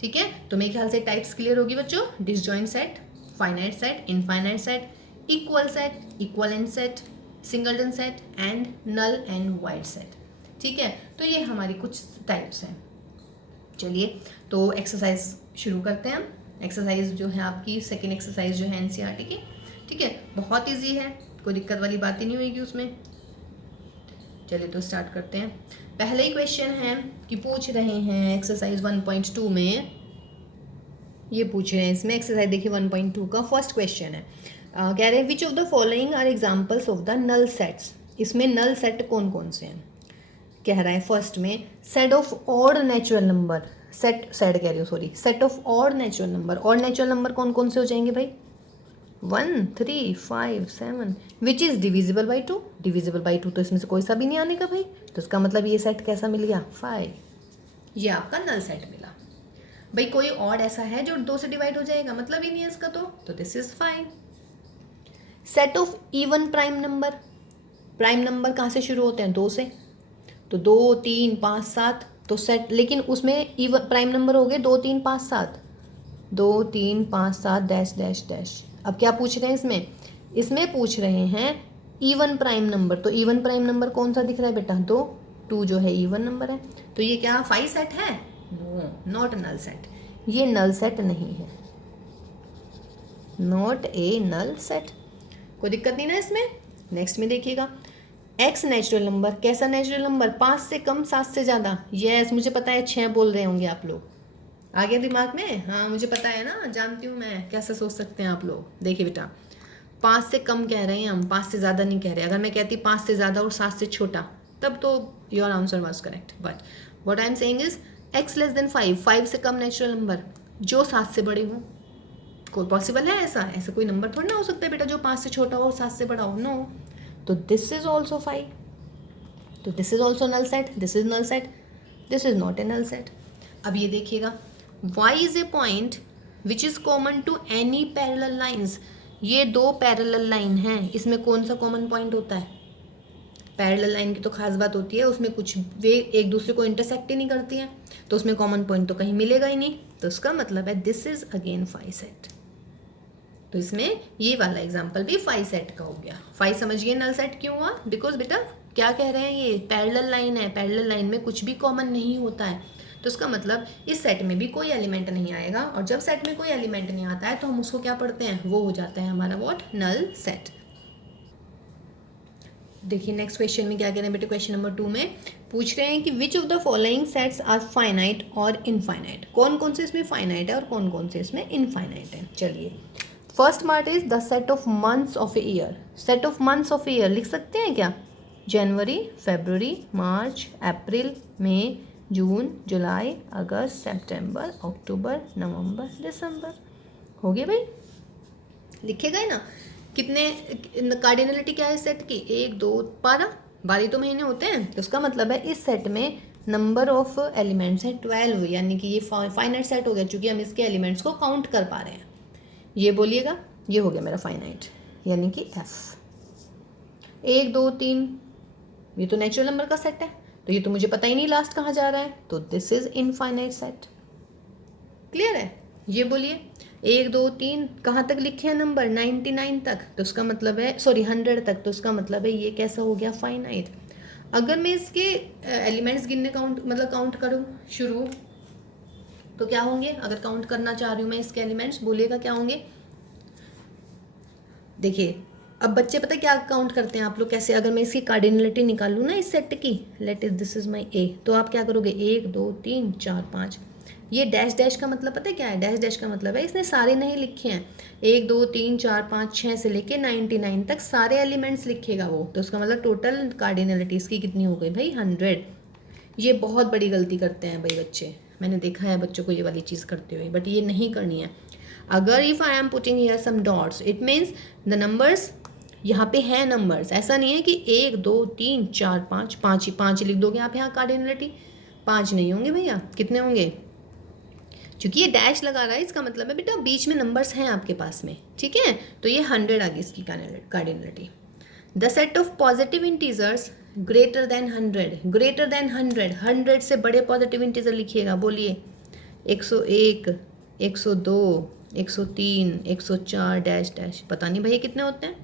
ठीक है, तो मेरे ख्याल से टाइप्स क्लियर होगी बच्चों। Disjoint set, finite set, infinite set, equal set, equivalent set, singleton set and null and void set. ठीक है, तो ये हमारी कुछ टाइप्स हैं। चलिए तो एक्सरसाइज शुरू करते हैं हम। एक्सरसाइज जो है आपकी सेकेंड एक्सरसाइज जो है एनसीईआरटी की। ठीक है, बहुत इजी है, कोई दिक्कत वाली बात ही नहीं होगी उसमें। चलिए तो स्टार्ट करते हैं। पहले ही क्वेश्चन है कि पूछ रहे हैं एक्सरसाइज 1.2 में, ये पूछ रहे हैं इसमें एक्सरसाइज देखिए 1.2 का फर्स्ट क्वेश्चन है। कह रहे हैं which of the following are examples of the null sets. इसमें नल सेट कौन कौन से हैं? कह रहा है फर्स्ट में set of odd natural number, set कह रही हूँ sorry, set of odd natural number. Odd natural number कौन कौन से हो जाएंगे भाई? 1 3 5 7 which is divisible by 2। Divisible by 2 तो इसमें से कोई सा भी नहीं आने का भाई, तो इसका मतलब ये सेट कैसा मिल गया? 5। ये आपका नल सेट मिला। भाई कोई और ऐसा है जो 2 से डिवाइड हो जाएगा, मतलब ही नहीं है इसका, तो this is 5। Set of even prime number. Prime number कहाँ से शुरू होते हैं? 2 से। तो 2 3 5 7 तो सेट, लेकिन उसमें इवन प्राइम नंबर हो गए 2 3 5 7, 2 3 5 7 डैश डैश डैश। अब क्या पूछ रहे हैं इसमें? इसमें पूछ रहे हैं इवन प्राइम नंबर। तो इवन प्राइम नंबर कौन सा दिख रहा है बेटा? 2 जो है इवन नंबर है। तो ये क्या 5 सेट है? No, not null set. ये नल सेट नहीं है, नॉट ए नल सेट। कोई दिक्कत नहीं ना इसमें। नेक्स्ट में देखिएगा एक्स नेचुरल नंबर। कैसा नेचुरल नंबर? 5 से कम 7 से ज़्यादा। यस, मुझे पता है 6 बोल रहे होंगे आप लोग, आ गया दिमाग में? हाँ मुझे पता है ना, जानती हूँ मैं कैसे सोच सकते हैं आप लोग। देखिए बेटा 5 से कम कह रहे हैं हम, 5 से ज़्यादा नहीं कह रहे। अगर मैं कहती 5 से ज़्यादा और 7 से छोटा तब तो your answer was correct, but what I am saying is x less than 5, 5 से कम नेचुरल नंबर जो 7 से बड़े हों। कोई पॉसिबल है ऐसा? ऐसा कोई नंबर थोड़ा ना हो सकता है बेटा जो 5 से छोटा हो और 7 से बड़ा हो। नो, तो दिस इज ऑल्सो 5, तो this is also null set, this is null set, this is not a null set. अब ये देखिएगा y is a point which is common to any parallel lines. ये 2 पैरेलल लाइन हैं, इसमें कौन सा common point होता है? पैरेलल लाइन की तो खास बात होती है उसमें कुछ वे एक दूसरे को इंटरसेक्ट ही नहीं करती हैं, तो उसमें कॉमन पॉइंट तो कहीं मिलेगा ही नहीं। तो उसका मतलब है दिस इज अगेन 5 सेट। तो इसमें ये वाला एग्जाम्पल भी 5 सेट का हो गया। 5 समझिए नल सेट क्यों हुआ? बिकॉज बेटा क्या कह रहे हैं, ये पैरेलल लाइन है, पैरेलल लाइन में कुछ भी कॉमन नहीं होता है, तो उसका मतलब इस सेट में भी कोई एलिमेंट नहीं आएगा। और जब सेट में कोई एलिमेंट नहीं आता है तो हम उसको क्या पढ़ते हैं? वो हो जाता है हमारा व्हाट? Null set. देखिए नेक्स्ट क्वेश्चन में क्या कह रहे हैं बेटे, क्वेश्चन नंबर 2 में पूछ रहे हैं कि which of the following sets are finite और इनफाइनाइट। कौन कौन से इसमें फाइनाइट है और कौन कौन से इसमें इनफाइनाइट है। चलिए first part is the set of months of a year. Set of months of a year लिख सकते हैं क्या? जनवरी, फरवरी, मार्च, अप्रैल, मई, जून, जुलाई, अगस्त, सितंबर, अक्टूबर, नवंबर, दिसंबर। हो गया भाई, लिखे गए ना। कितने कार्डिनलिटी क्या है इस सेट की? 1 2 12 तो महीने होते हैं, तो उसका मतलब है इस सेट में नंबर ऑफ एलिमेंट्स है 12, यानी कि ये फाइनाइट सेट हो गया चूंकि हम इसके एलिमेंट्स को काउंट कर पा रहे हैं। ये बोलिएगा, ये हो गया मेरा फाइनाइट यानी कि एफ। 1 2 3 ये तो नेचुरल नंबर का सेट है, तो ये तो मुझे पता ही नहीं लास्ट कहाँ जा रहा है, तो this is infinite set. Clear है? ये बोलिए 1 2 3 कहाँ तक लिखे हैं नंबर? 99 तक, तो उसका मतलब है सॉरी 100 तक, तो उसका मतलब है ये कैसा हो गया? फाइनाइट। अगर मैं इसके एलिमेंट्स गिनने काउंट करूँ शुरू, तो क्या होंगे? अगर काउंट करना चाह रही हूँ मैं इसके एलिमेंट्स, बोलिएगा क्या होंगे? देखिए अब बच्चे पता है क्या काउंट करते हैं आप लोग कैसे, अगर मैं इसकी कार्डिनलिटी निकालूँ ना इस सेट की, let is this is my A, तो आप क्या करोगे 1 2 3 4 5, ये डैश डैश का मतलब पता है क्या है, डैश डैश का मतलब है इसने सारे नहीं लिखे हैं, 1 2 3 4 5 6 से लेके 99 तक सारे एलिमेंट्स लिखेगा वो, तो उसका मतलब टोटल कार्डिनलिटी इसकी कितनी हो गई भाई 100। ये बहुत बड़ी गलती करते हैं भाई बच्चे, मैंने देखा है बच्चों को ये वाली चीज़ करते हुए, बट ये नहीं करनी है। अगर if I am putting here some dots it means the numbers यहाँ पे हैं नंबर्स, ऐसा नहीं है कि 1 2 3 4 5 5 ही 5 लिख दोगे आप यहाँ कार्डिनलिटी, 5 नहीं होंगे भैया, कितने होंगे, क्योंकि ये डैश लगा रहा है इसका मतलब है बेटा बीच में नंबर्स हैं आपके पास में, ठीक है, तो ये 100 आ गई इसकी cardinality. The set of positive integers greater than 100, greater than 100, 100 से बड़े पॉजिटिव इंटीजर लिखिएगा, बोलिए 101 102 103 104 डैश डैश, पता नहीं भैया कितने होते हैं,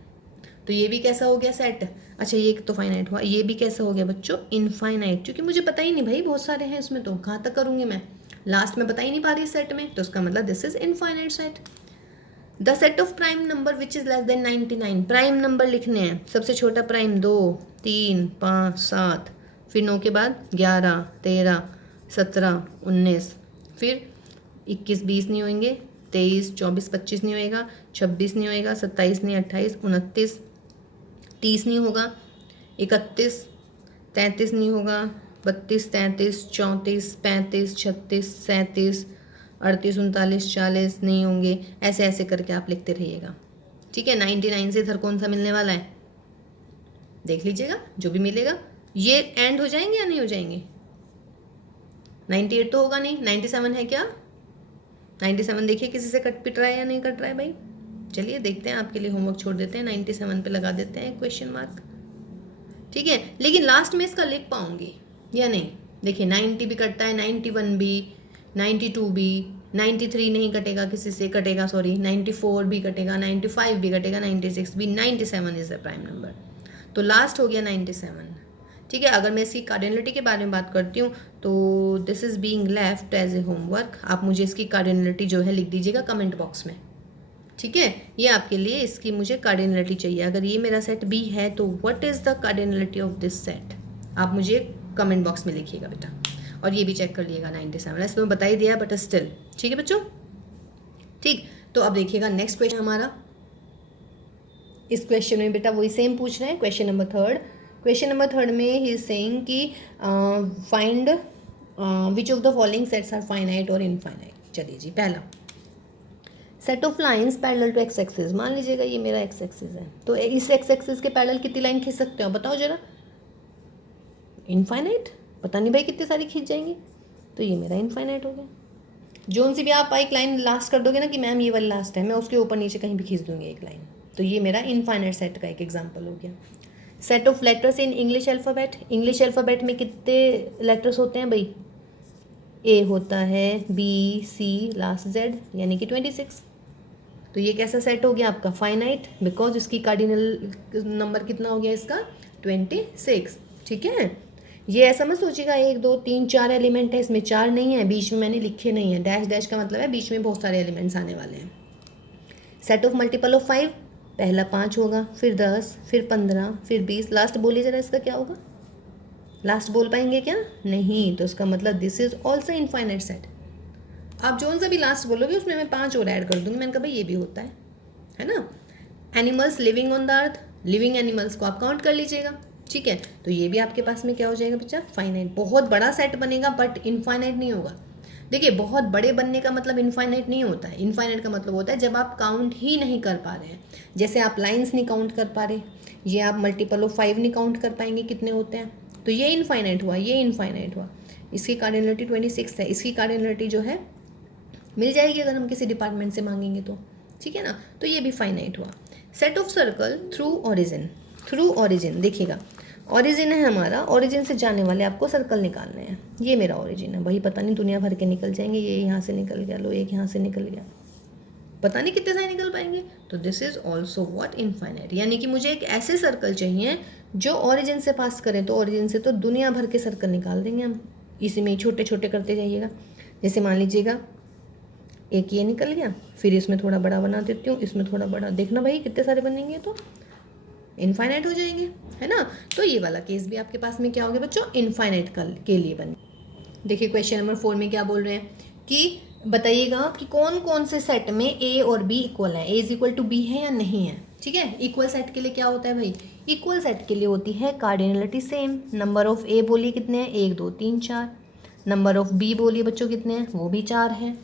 तो ये भी कैसा हो गया सेट। अच्छा ये तो फाइनाइट हुआ, ये भी कैसा हो गया बच्चों इनफाइनाइट, क्योंकि मुझे पता ही नहीं भाई बहुत सारे हैं इसमें, तो कहाँ तक करूँगी मैं, लास्ट में बता ही नहीं पा रही सेट में, तो उसका मतलब this is infinite set. The set of prime number which is less then 99, prime number लिखने हैं, सबसे छोटा प्राइम 2 3 5 7, फिर 9 के बाद 11 13 17 19, फिर 21 20 नहीं होंगे, 23 24 25 नहीं होएगा, 26 नहीं होएगा, 27 नहीं 28 29, 30 नहीं होगा, 31 33 नहीं होगा, 32 33 34 35 36 37 38 39 40 नहीं होंगे, ऐसे ऐसे करके आप लिखते रहिएगा, ठीक है। 99 से इधर कौन सा मिलने वाला है देख लीजिएगा, जो भी मिलेगा ये एंड हो जाएंगे या नहीं हो जाएंगे, 98 तो होगा नहीं, 97 है क्या, 97 देखिए किसी से कट पिट रहा है या नहीं कट रहा है भाई, चलिए देखते हैं, आपके लिए होमवर्क छोड़ देते हैं, 97 पे लगा देते हैं क्वेश्चन मार्क, ठीक है। लेकिन लास्ट में इसका लिख पाऊंगी या नहीं, देखिए 90 भी कटता है, 91 भी, 92 भी, 93 नहीं कटेगा किसी से, कटेगा सॉरी 94 भी कटेगा, 95 भी कटेगा, 96 भी, 97 इज द प्राइम नंबर, तो लास्ट हो गया 97, ठीक है। अगर मैं इसकी कार्डिनलिटी के बारे में बात करती हूँ तो this is being left as a homework, आप मुझे इसकी कार्डिनलिटी जो है लिख दीजिएगा कमेंट बॉक्स में, ठीक है। ये आपके लिए इसकी मुझे कार्डिनलिटी चाहिए, अगर ये मेरा सेट बी है तो what is the cardinality of this set, आप मुझे कमेंट बॉक्स में लिखिएगा बेटा, और ये भी चेक कर लिएगा 97, ऐसे तो बता ही दिया बट स्टिल, ठीक है बच्चों, ठीक। तो अब देखिएगा नेक्स्ट क्वेश्चन हमारा, इस क्वेश्चन में बेटा वही सेम पूछ रहे हैं, question number third, question number third में ही इज सेइंग कि find which of the following sets are finite और इनफाइनाइट। चलिए जी, पहला set of lines parallel to x axis, मान लीजिएगा ये मेरा एक्स एक्सिस है, तो इस एक्स एक्सिस के पैरेलल कितनी लाइन खींच सकते हो बताओ जरा, इनफाइनाइट, पता नहीं भाई कितनी सारी खींच जाएंगी, तो ये मेरा इनफाइनाइट हो गया, जोन सी भी आप एक लाइन लास्ट कर दोगे ना कि मैम ये वाली लास्ट है, मैं उसके ऊपर नीचे कहीं भी खींच दूंगी एक लाइन, तो ये मेरा इनफाइनाइट सेट का एक एग्जाम्पल हो गया। Set of letters in English alphabet, English alphabet में कितने लेटर्स होते हैं भाई, ए होता है, बी सी लास्ट जेड, यानी कि 26, तो ये कैसा सेट हो गया आपका फाइनाइट, बिकॉज इसकी कार्डिनल नंबर कितना हो गया इसका 26, ठीक है। ये ऐसा मत सोचिएगा 1 2 3 4 एलिमेंट है, इसमें 4 नहीं है, बीच में मैंने लिखे नहीं है, डैश डैश का मतलब है बीच में बहुत सारे एलिमेंट्स आने वाले हैं। सेट ऑफ मल्टीपल ऑफ 5, पहला 5 होगा, फिर 10, फिर 15, फिर 20, लास्ट बोलिए जरा इसका क्या होगा, लास्ट बोल पाएंगे क्या, नहीं, तो इसका मतलब this is also infinite set. आप जो सा भी लास्ट बोलोगे उसमें मैं 5 और ऐड कर दूंगी, मैंने कहा भाई ये भी होता है ना। Animals living on the earth, living animals को आप काउंट कर लीजिएगा, ठीक है, तो ये भी आपके पास में क्या हो जाएगा बच्चा फाइनाइट, बहुत बड़ा सेट बनेगा बट इनफाइनाइट नहीं होगा। देखिए बहुत बड़े बनने का मतलब इनफाइनाइट नहीं होता है, इनफाइनाइट का मतलब होता है जब आप काउंट ही नहीं कर पा रहे हैं, जैसे आप लाइंस नहीं काउंट कर पा रहे, ये आप मल्टीपल ऑफ 5 नहीं काउंट कर पाएंगे कितने होते हैं, तो ये इनफाइनाइट हुआ, ये इनफाइनाइट हुआ। इसकी कार्डिनलिटी 26 है, इसकी कार्डिनलिटी जो है मिल जाएगी अगर हम किसी डिपार्टमेंट से मांगेंगे तो, ठीक है ना, तो ये भी फाइनाइट हुआ। Set of circle through origin, through origin देखिएगा, ओरिजिन है हमारा, ओरिजिन से जाने वाले आपको सर्कल निकालने हैं, ये मेरा ओरिजिन है, वही पता नहीं दुनिया भर के निकल जाएंगे, ये यहाँ से निकल गया, लो एक यहाँ से निकल गया, पता नहीं कितने सारे निकल पाएंगे, तो this is also what infinite, यानी कि मुझे एक ऐसे सर्कल चाहिए जो ओरिजिन से पास करें, तो ओरिजिन से तो दुनिया भर के सर्कल निकाल देंगे हम, इसी में छोटे छोटे करते जाइएगा। जैसे मान लीजिएगा एक ये निकल गया, फिर इसमें थोड़ा बड़ा बना देती हूँ, इसमें थोड़ा बड़ा, देखना भाई कितने सारे बनेंगे, तो इनफाइनाइट हो जाएंगे, है ना। तो ये वाला केस भी आपके पास में क्या हो गया बच्चों, इनफाइनाइट के लिए बन। देखिए क्वेश्चन नंबर 4 में क्या बोल रहे हैं कि बताइएगा कि कौन कौन से सेट में ए और बी इक्वल है, ए इज इक्वल टू बी है या नहीं है। ठीक है, इक्वल सेट के लिए क्या होता है भाई, इक्वल सेट के लिए होती है कार्डिनलिटी सेम। नंबर ऑफ ए बोलिए कितने हैं, 1 2 3 4। नंबर ऑफ बी बोलिए बच्चों कितने हैं, वो भी 4 हैं।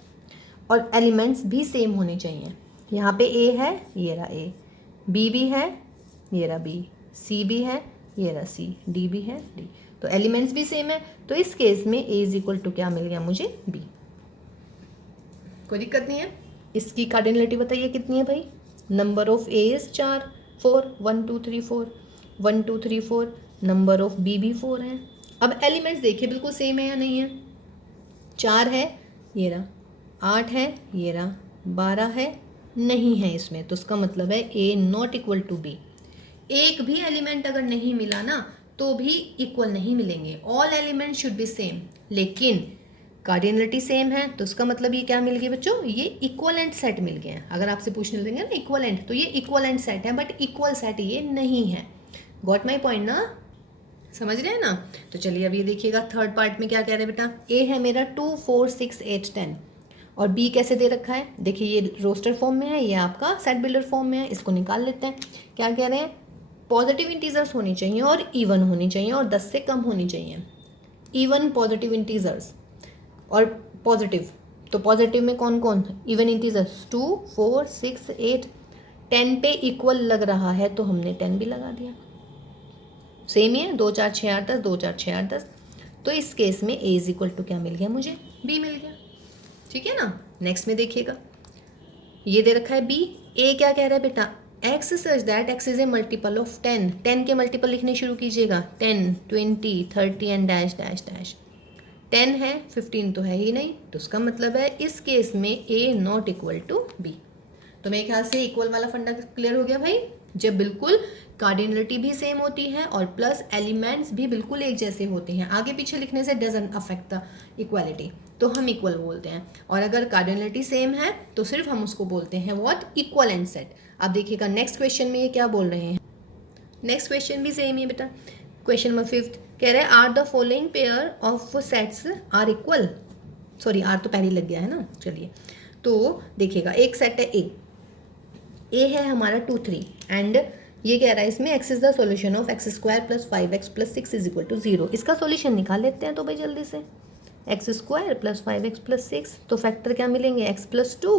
और एलिमेंट्स भी सेम होने चाहिए। यहाँ पे ए है, ये रहा ए, बी भी है, ये रहा बी, सी भी है, ये रहा सी, डी भी है, डी। तो एलिमेंट्स भी सेम है, तो इस केस में ए इज इक्वल टू क्या मिल गया मुझे, बी। कोई दिक्कत नहीं है। इसकी कार्डिनलिटी बताइए कितनी है भाई, number of A is 4 4 1 2 3 4 1 2 3 4। Number of B भी 4 है। अब एलिमेंट्स देखिए बिल्कुल सेम है या नहीं है, 4 है, ये रहा 8 है, ये रहा 12 है, नहीं है इसमें, तो इसका मतलब है ए नॉट इक्वल टू बी। एक भी एलिमेंट अगर नहीं मिला ना तो भी इक्वल नहीं मिलेंगे, all element should be same. लेकिन कार्डिनलिटी सेम है तो उसका मतलब ये क्या मिल गया बच्चों, ये इक्वलेंट सेट मिल गए हैं। अगर आपसे पूछने लगेंगे ना इक्वलेंट, तो ये इक्वलेंट सेट है, बट इक्वल सेट ये नहीं है। गॉट माई पॉइंट ना, समझ रहे हैं ना। तो चलिए अब ये देखिएगा थर्ड पार्ट में क्या कह रहे हैं बेटा, ए है मेरा 2 4 6 8 10 और बी कैसे दे रखा है, देखिए ये रोस्टर फॉर्म में है, ये आपका सेट बिल्डर फॉर्म में है। इसको निकाल लेते हैं। क्या कह रहे हैं, पॉजिटिव इंटीजर्स होनी चाहिए और इवन होनी चाहिए और 10 से कम होनी चाहिए। इवन पॉजिटिव इंटीजर्स और पॉजिटिव, तो पॉजिटिव में कौन कौन, इवन इंटीजर्स 2 4 6 8 10 पे इक्वल लग रहा है तो हमने 10 भी लगा दिया। सेम ही है, 2 4 6 8 10 2 4 6 8 10। तो इस केस में ए इज इक्वल टू क्या मिल गया मुझे, बी मिल गया। ठीक है ना। नेक्स्ट में देखिएगा, ये दे रखा है बी, ए क्या कह रहा है बेटा, x such that x is a multiple of 10। 10 के मल्टीपल लिखने शुरू कीजिएगा, 10 20 30 एंड डैश डैश डैश। 10 है, 15 तो है ही नहीं, तो उसका मतलब है इस केस में ए नॉट इक्वल टू बी। तो मेरे ख्याल से इक्वल वाला फंडा क्लियर हो गया भाई। जब बिल्कुल कार्डिनलिटी भी सेम होती है और प्लस एलिमेंट्स भी बिल्कुल एक जैसे होते हैं, आगे पीछे लिखने से डजंट अफेक्ट द इक्वालिटी, तो हम इक्वल बोलते हैं। और अगर कार्डिनलिटी सेम है तो सिर्फ हम उसको बोलते हैं व्हाट, इक्वलेंट सेट। अब देखिएगा नेक्स्ट क्वेश्चन में ये क्या बोल रहे हैं, नेक्स्ट क्वेश्चन भी सेम ही है बेटा। क्वेश्चन नंबर 5 कह रहे हैं are the following pair of sets are equal. Sorry are तो पहले लग गया है ना, चलिए तो देखिएगा एक सेट है ए है हमारा 2 3 एंड ये कह रहा है इसमें x is the solution of x square plus 5x plus 6 is equal to 0। इसका सॉल्यूशन निकाल लेते हैं तो भाई जल्दी से, x square plus 5x plus 6, तो फैक्टर क्या मिलेंगे, x plus 2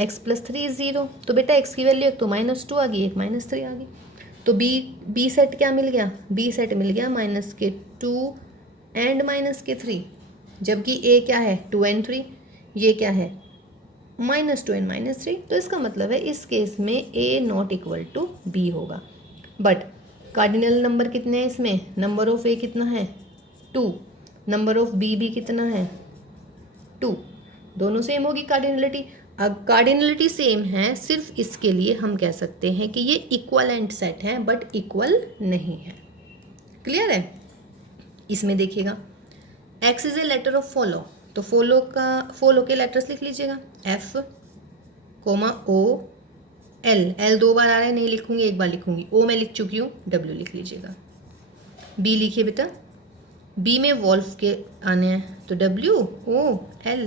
x plus 3 is 0। तो बेटा x की वैल्यू एक तो -2 आ गई, एक -3 आ गई, तो बी सेट क्या मिल गया, बी सेट मिल गया -2 एंड -3, जबकि a क्या है 2 एंड 3, ये क्या है -2 एंड -3। तो इसका मतलब है इस केस में a not equal to b होगा। बट कार्डिनल नंबर कितने हैं इसमें, नंबर ऑफ a कितना है 2, नंबर ऑफ b भी कितना है 2, दोनों सेम होगी कार्डिनलिटी। अब कार्डिनलिटी सेम है, सिर्फ इसके लिए हम कह सकते हैं कि ये इक्वलेंट सेट है बट इक्वल नहीं है। क्लियर है। इसमें देखिएगा x is a letter of follow, तो फॉलो के लेटर्स लिख लीजिएगा, F कोमा O L 2 बार आ रहा है, नहीं लिखूंगी, एक बार लिखूंगी, O मैं लिख चुकी हूँ, W लिख लीजिएगा। B लिखिए बेटा, B में वॉल्फ के आने हैं तो W O L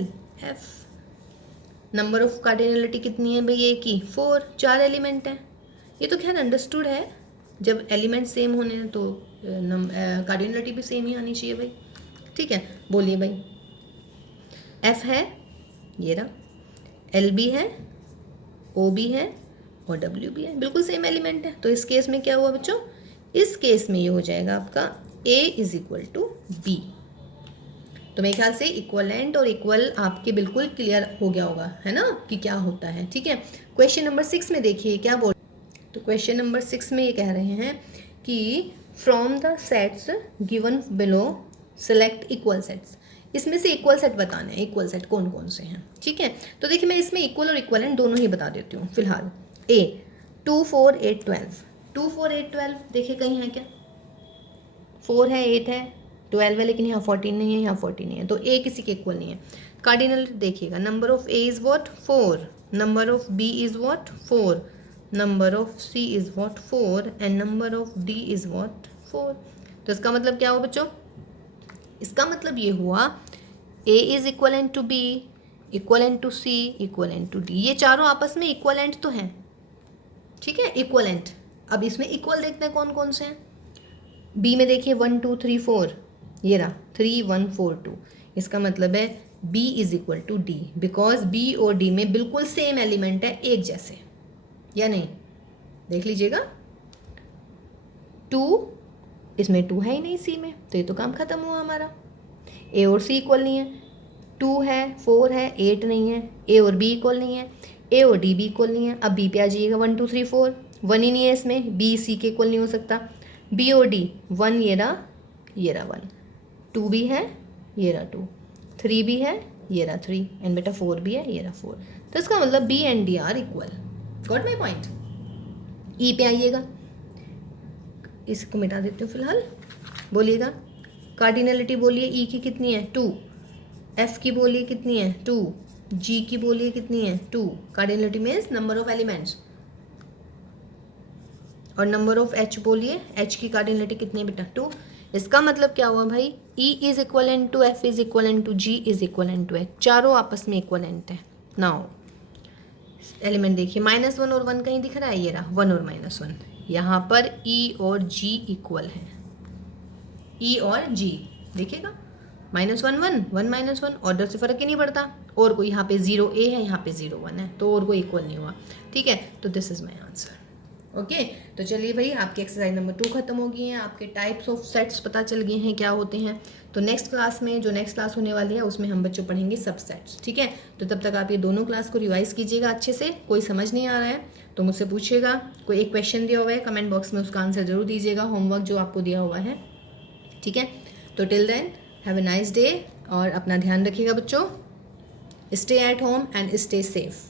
F। Number of cardinality कितनी है भाई, एक ही 4, 4 एलिमेंट हैं। ये तो खैर अंडरस्टूड है, जब एलिमेंट सेम होने हैं तो कार्डिनलिटी भी सेम ही आनी चाहिए भाई। ठीक है, बोलिए भाई, F है ये रहा, L भी है, O भी है और W भी है, बिल्कुल सेम एलिमेंट है। तो इस केस में क्या हुआ बच्चों, इस केस में ये हो जाएगा आपका A is equal to B। तो मेरे ख्याल से इक्वलेंट और इक्वल आपके बिल्कुल क्लियर हो गया होगा, है ना, कि क्या होता है। ठीक है, क्वेश्चन नंबर 6 में देखिए क्या बोल, तो क्वेश्चन नंबर 6 में ये कह रहे हैं कि from the sets given below select equal sets. इसमें से इक्वल सेट बताने हैं, इक्वल सेट कौन कौन से हैं। ठीक है, तो देखिए मैं इसमें इक्वल और इक्वलेंट दोनों ही बता देती हूँ फिलहाल। A 2 4 8 12, 2 4 8 12 देखिए कहीं है क्या, 4 है 8 है 12 है, लेकिन यहाँ 14 नहीं है, यहाँ 14 नहीं है, तो A किसी के इक्वल नहीं है। कार्डिनल देखिएगा, number of A is what 4, number of B is what 4, number of C is what 4 and number of D is what 4। तो इसका मतलब क्या हुआ बच्चों? इसका मतलब ये हुआ A is equivalent to B, equivalent to C, equivalent to D. ये चारों आपस में इक्वलेंट तो हैं, ठीक है, इक्वलेंट। अब इसमें इक्वल देखते हैं कौन कौन से हैं। बी में देखिए 1 2 3 4, ये रहा 3 1 4 2। इसका मतलब है B is equal to D, because B और डी में बिल्कुल सेम एलिमेंट है, एक जैसे, या नहीं? देख लीजिएगा 2, इसमें 2 है ही नहीं सी में, तो ये तो काम खत्म हुआ हमारा। ए और सी इक्वल नहीं है, 2 है 4 है 8 नहीं है। ए और बी इक्वल नहीं है, ए और डी भी इक्वल नहीं है। अब बी पे आ जाइएगा 1 2 3 4, 1 ही नहीं है इसमें, बी सी के इक्वल नहीं हो सकता। बी और डी 1, ये रहा 1, 2 भी है, ये रहा 2, 3 भी है, ये रहा 3, एंड बेटा 4 भी है, ये रहा 4। तो इसका मतलब B and D are equal. Got my point? E पे आइएगा, इसको मिटा देते हो फिलहाल। बोलिएगा कार्डिनलिटी, बोलिए ई की कितनी है 2, एफ की बोलिए कितनी है 2, जी की बोलिए कितनी है 2। Cardinality means number of elements. और नंबर ऑफ एच बोलिए, एच की कार्डिनलिटी कितनी है बेटा 2। इसका मतलब क्या हुआ भाई? E is equivalent to F is equivalent to G is equivalent to H, चारों आपस में इक्वलेंट है। नाउ एलिमेंट देखिए, -1 और 1 कहीं दिख रहा है, ये रहा 1 और -1। यहाँ पर ई और जी इक्वल है, ई और जी देखिएगा, -1 1 1 -1, ऑर्डर से फ़र्क ही नहीं पड़ता। और कोई यहाँ पे 0 ए है, यहाँ पे 0 1 है, तो और कोई इक्वल नहीं हुआ, ठीक है। तो this is my answer. Okay, तो चलिए भाई, आपकी एक्सरसाइज नंबर 2 खत्म हो गई है, आपके टाइप्स ऑफ सेट्स पता चल गए हैं क्या होते हैं। तो नेक्स्ट क्लास में, जो नेक्स्ट क्लास होने वाली है, उसमें हम बच्चों पढ़ेंगे सबसेट्स, ठीक है। तो तब तक आप ये दोनों क्लास को रिवाइज कीजिएगा अच्छे से। कोई समझ नहीं आ रहा है तो मुझसे पूछिएगा, कोई एक क्वेश्चन दिया हुआ है कमेंट बॉक्स में, उसका आंसर जरूर दीजिएगा, होमवर्क जो आपको दिया हुआ है, ठीक है। तो till then have a nice day, और अपना ध्यान रखिएगा बच्चों। Stay at home and stay safe.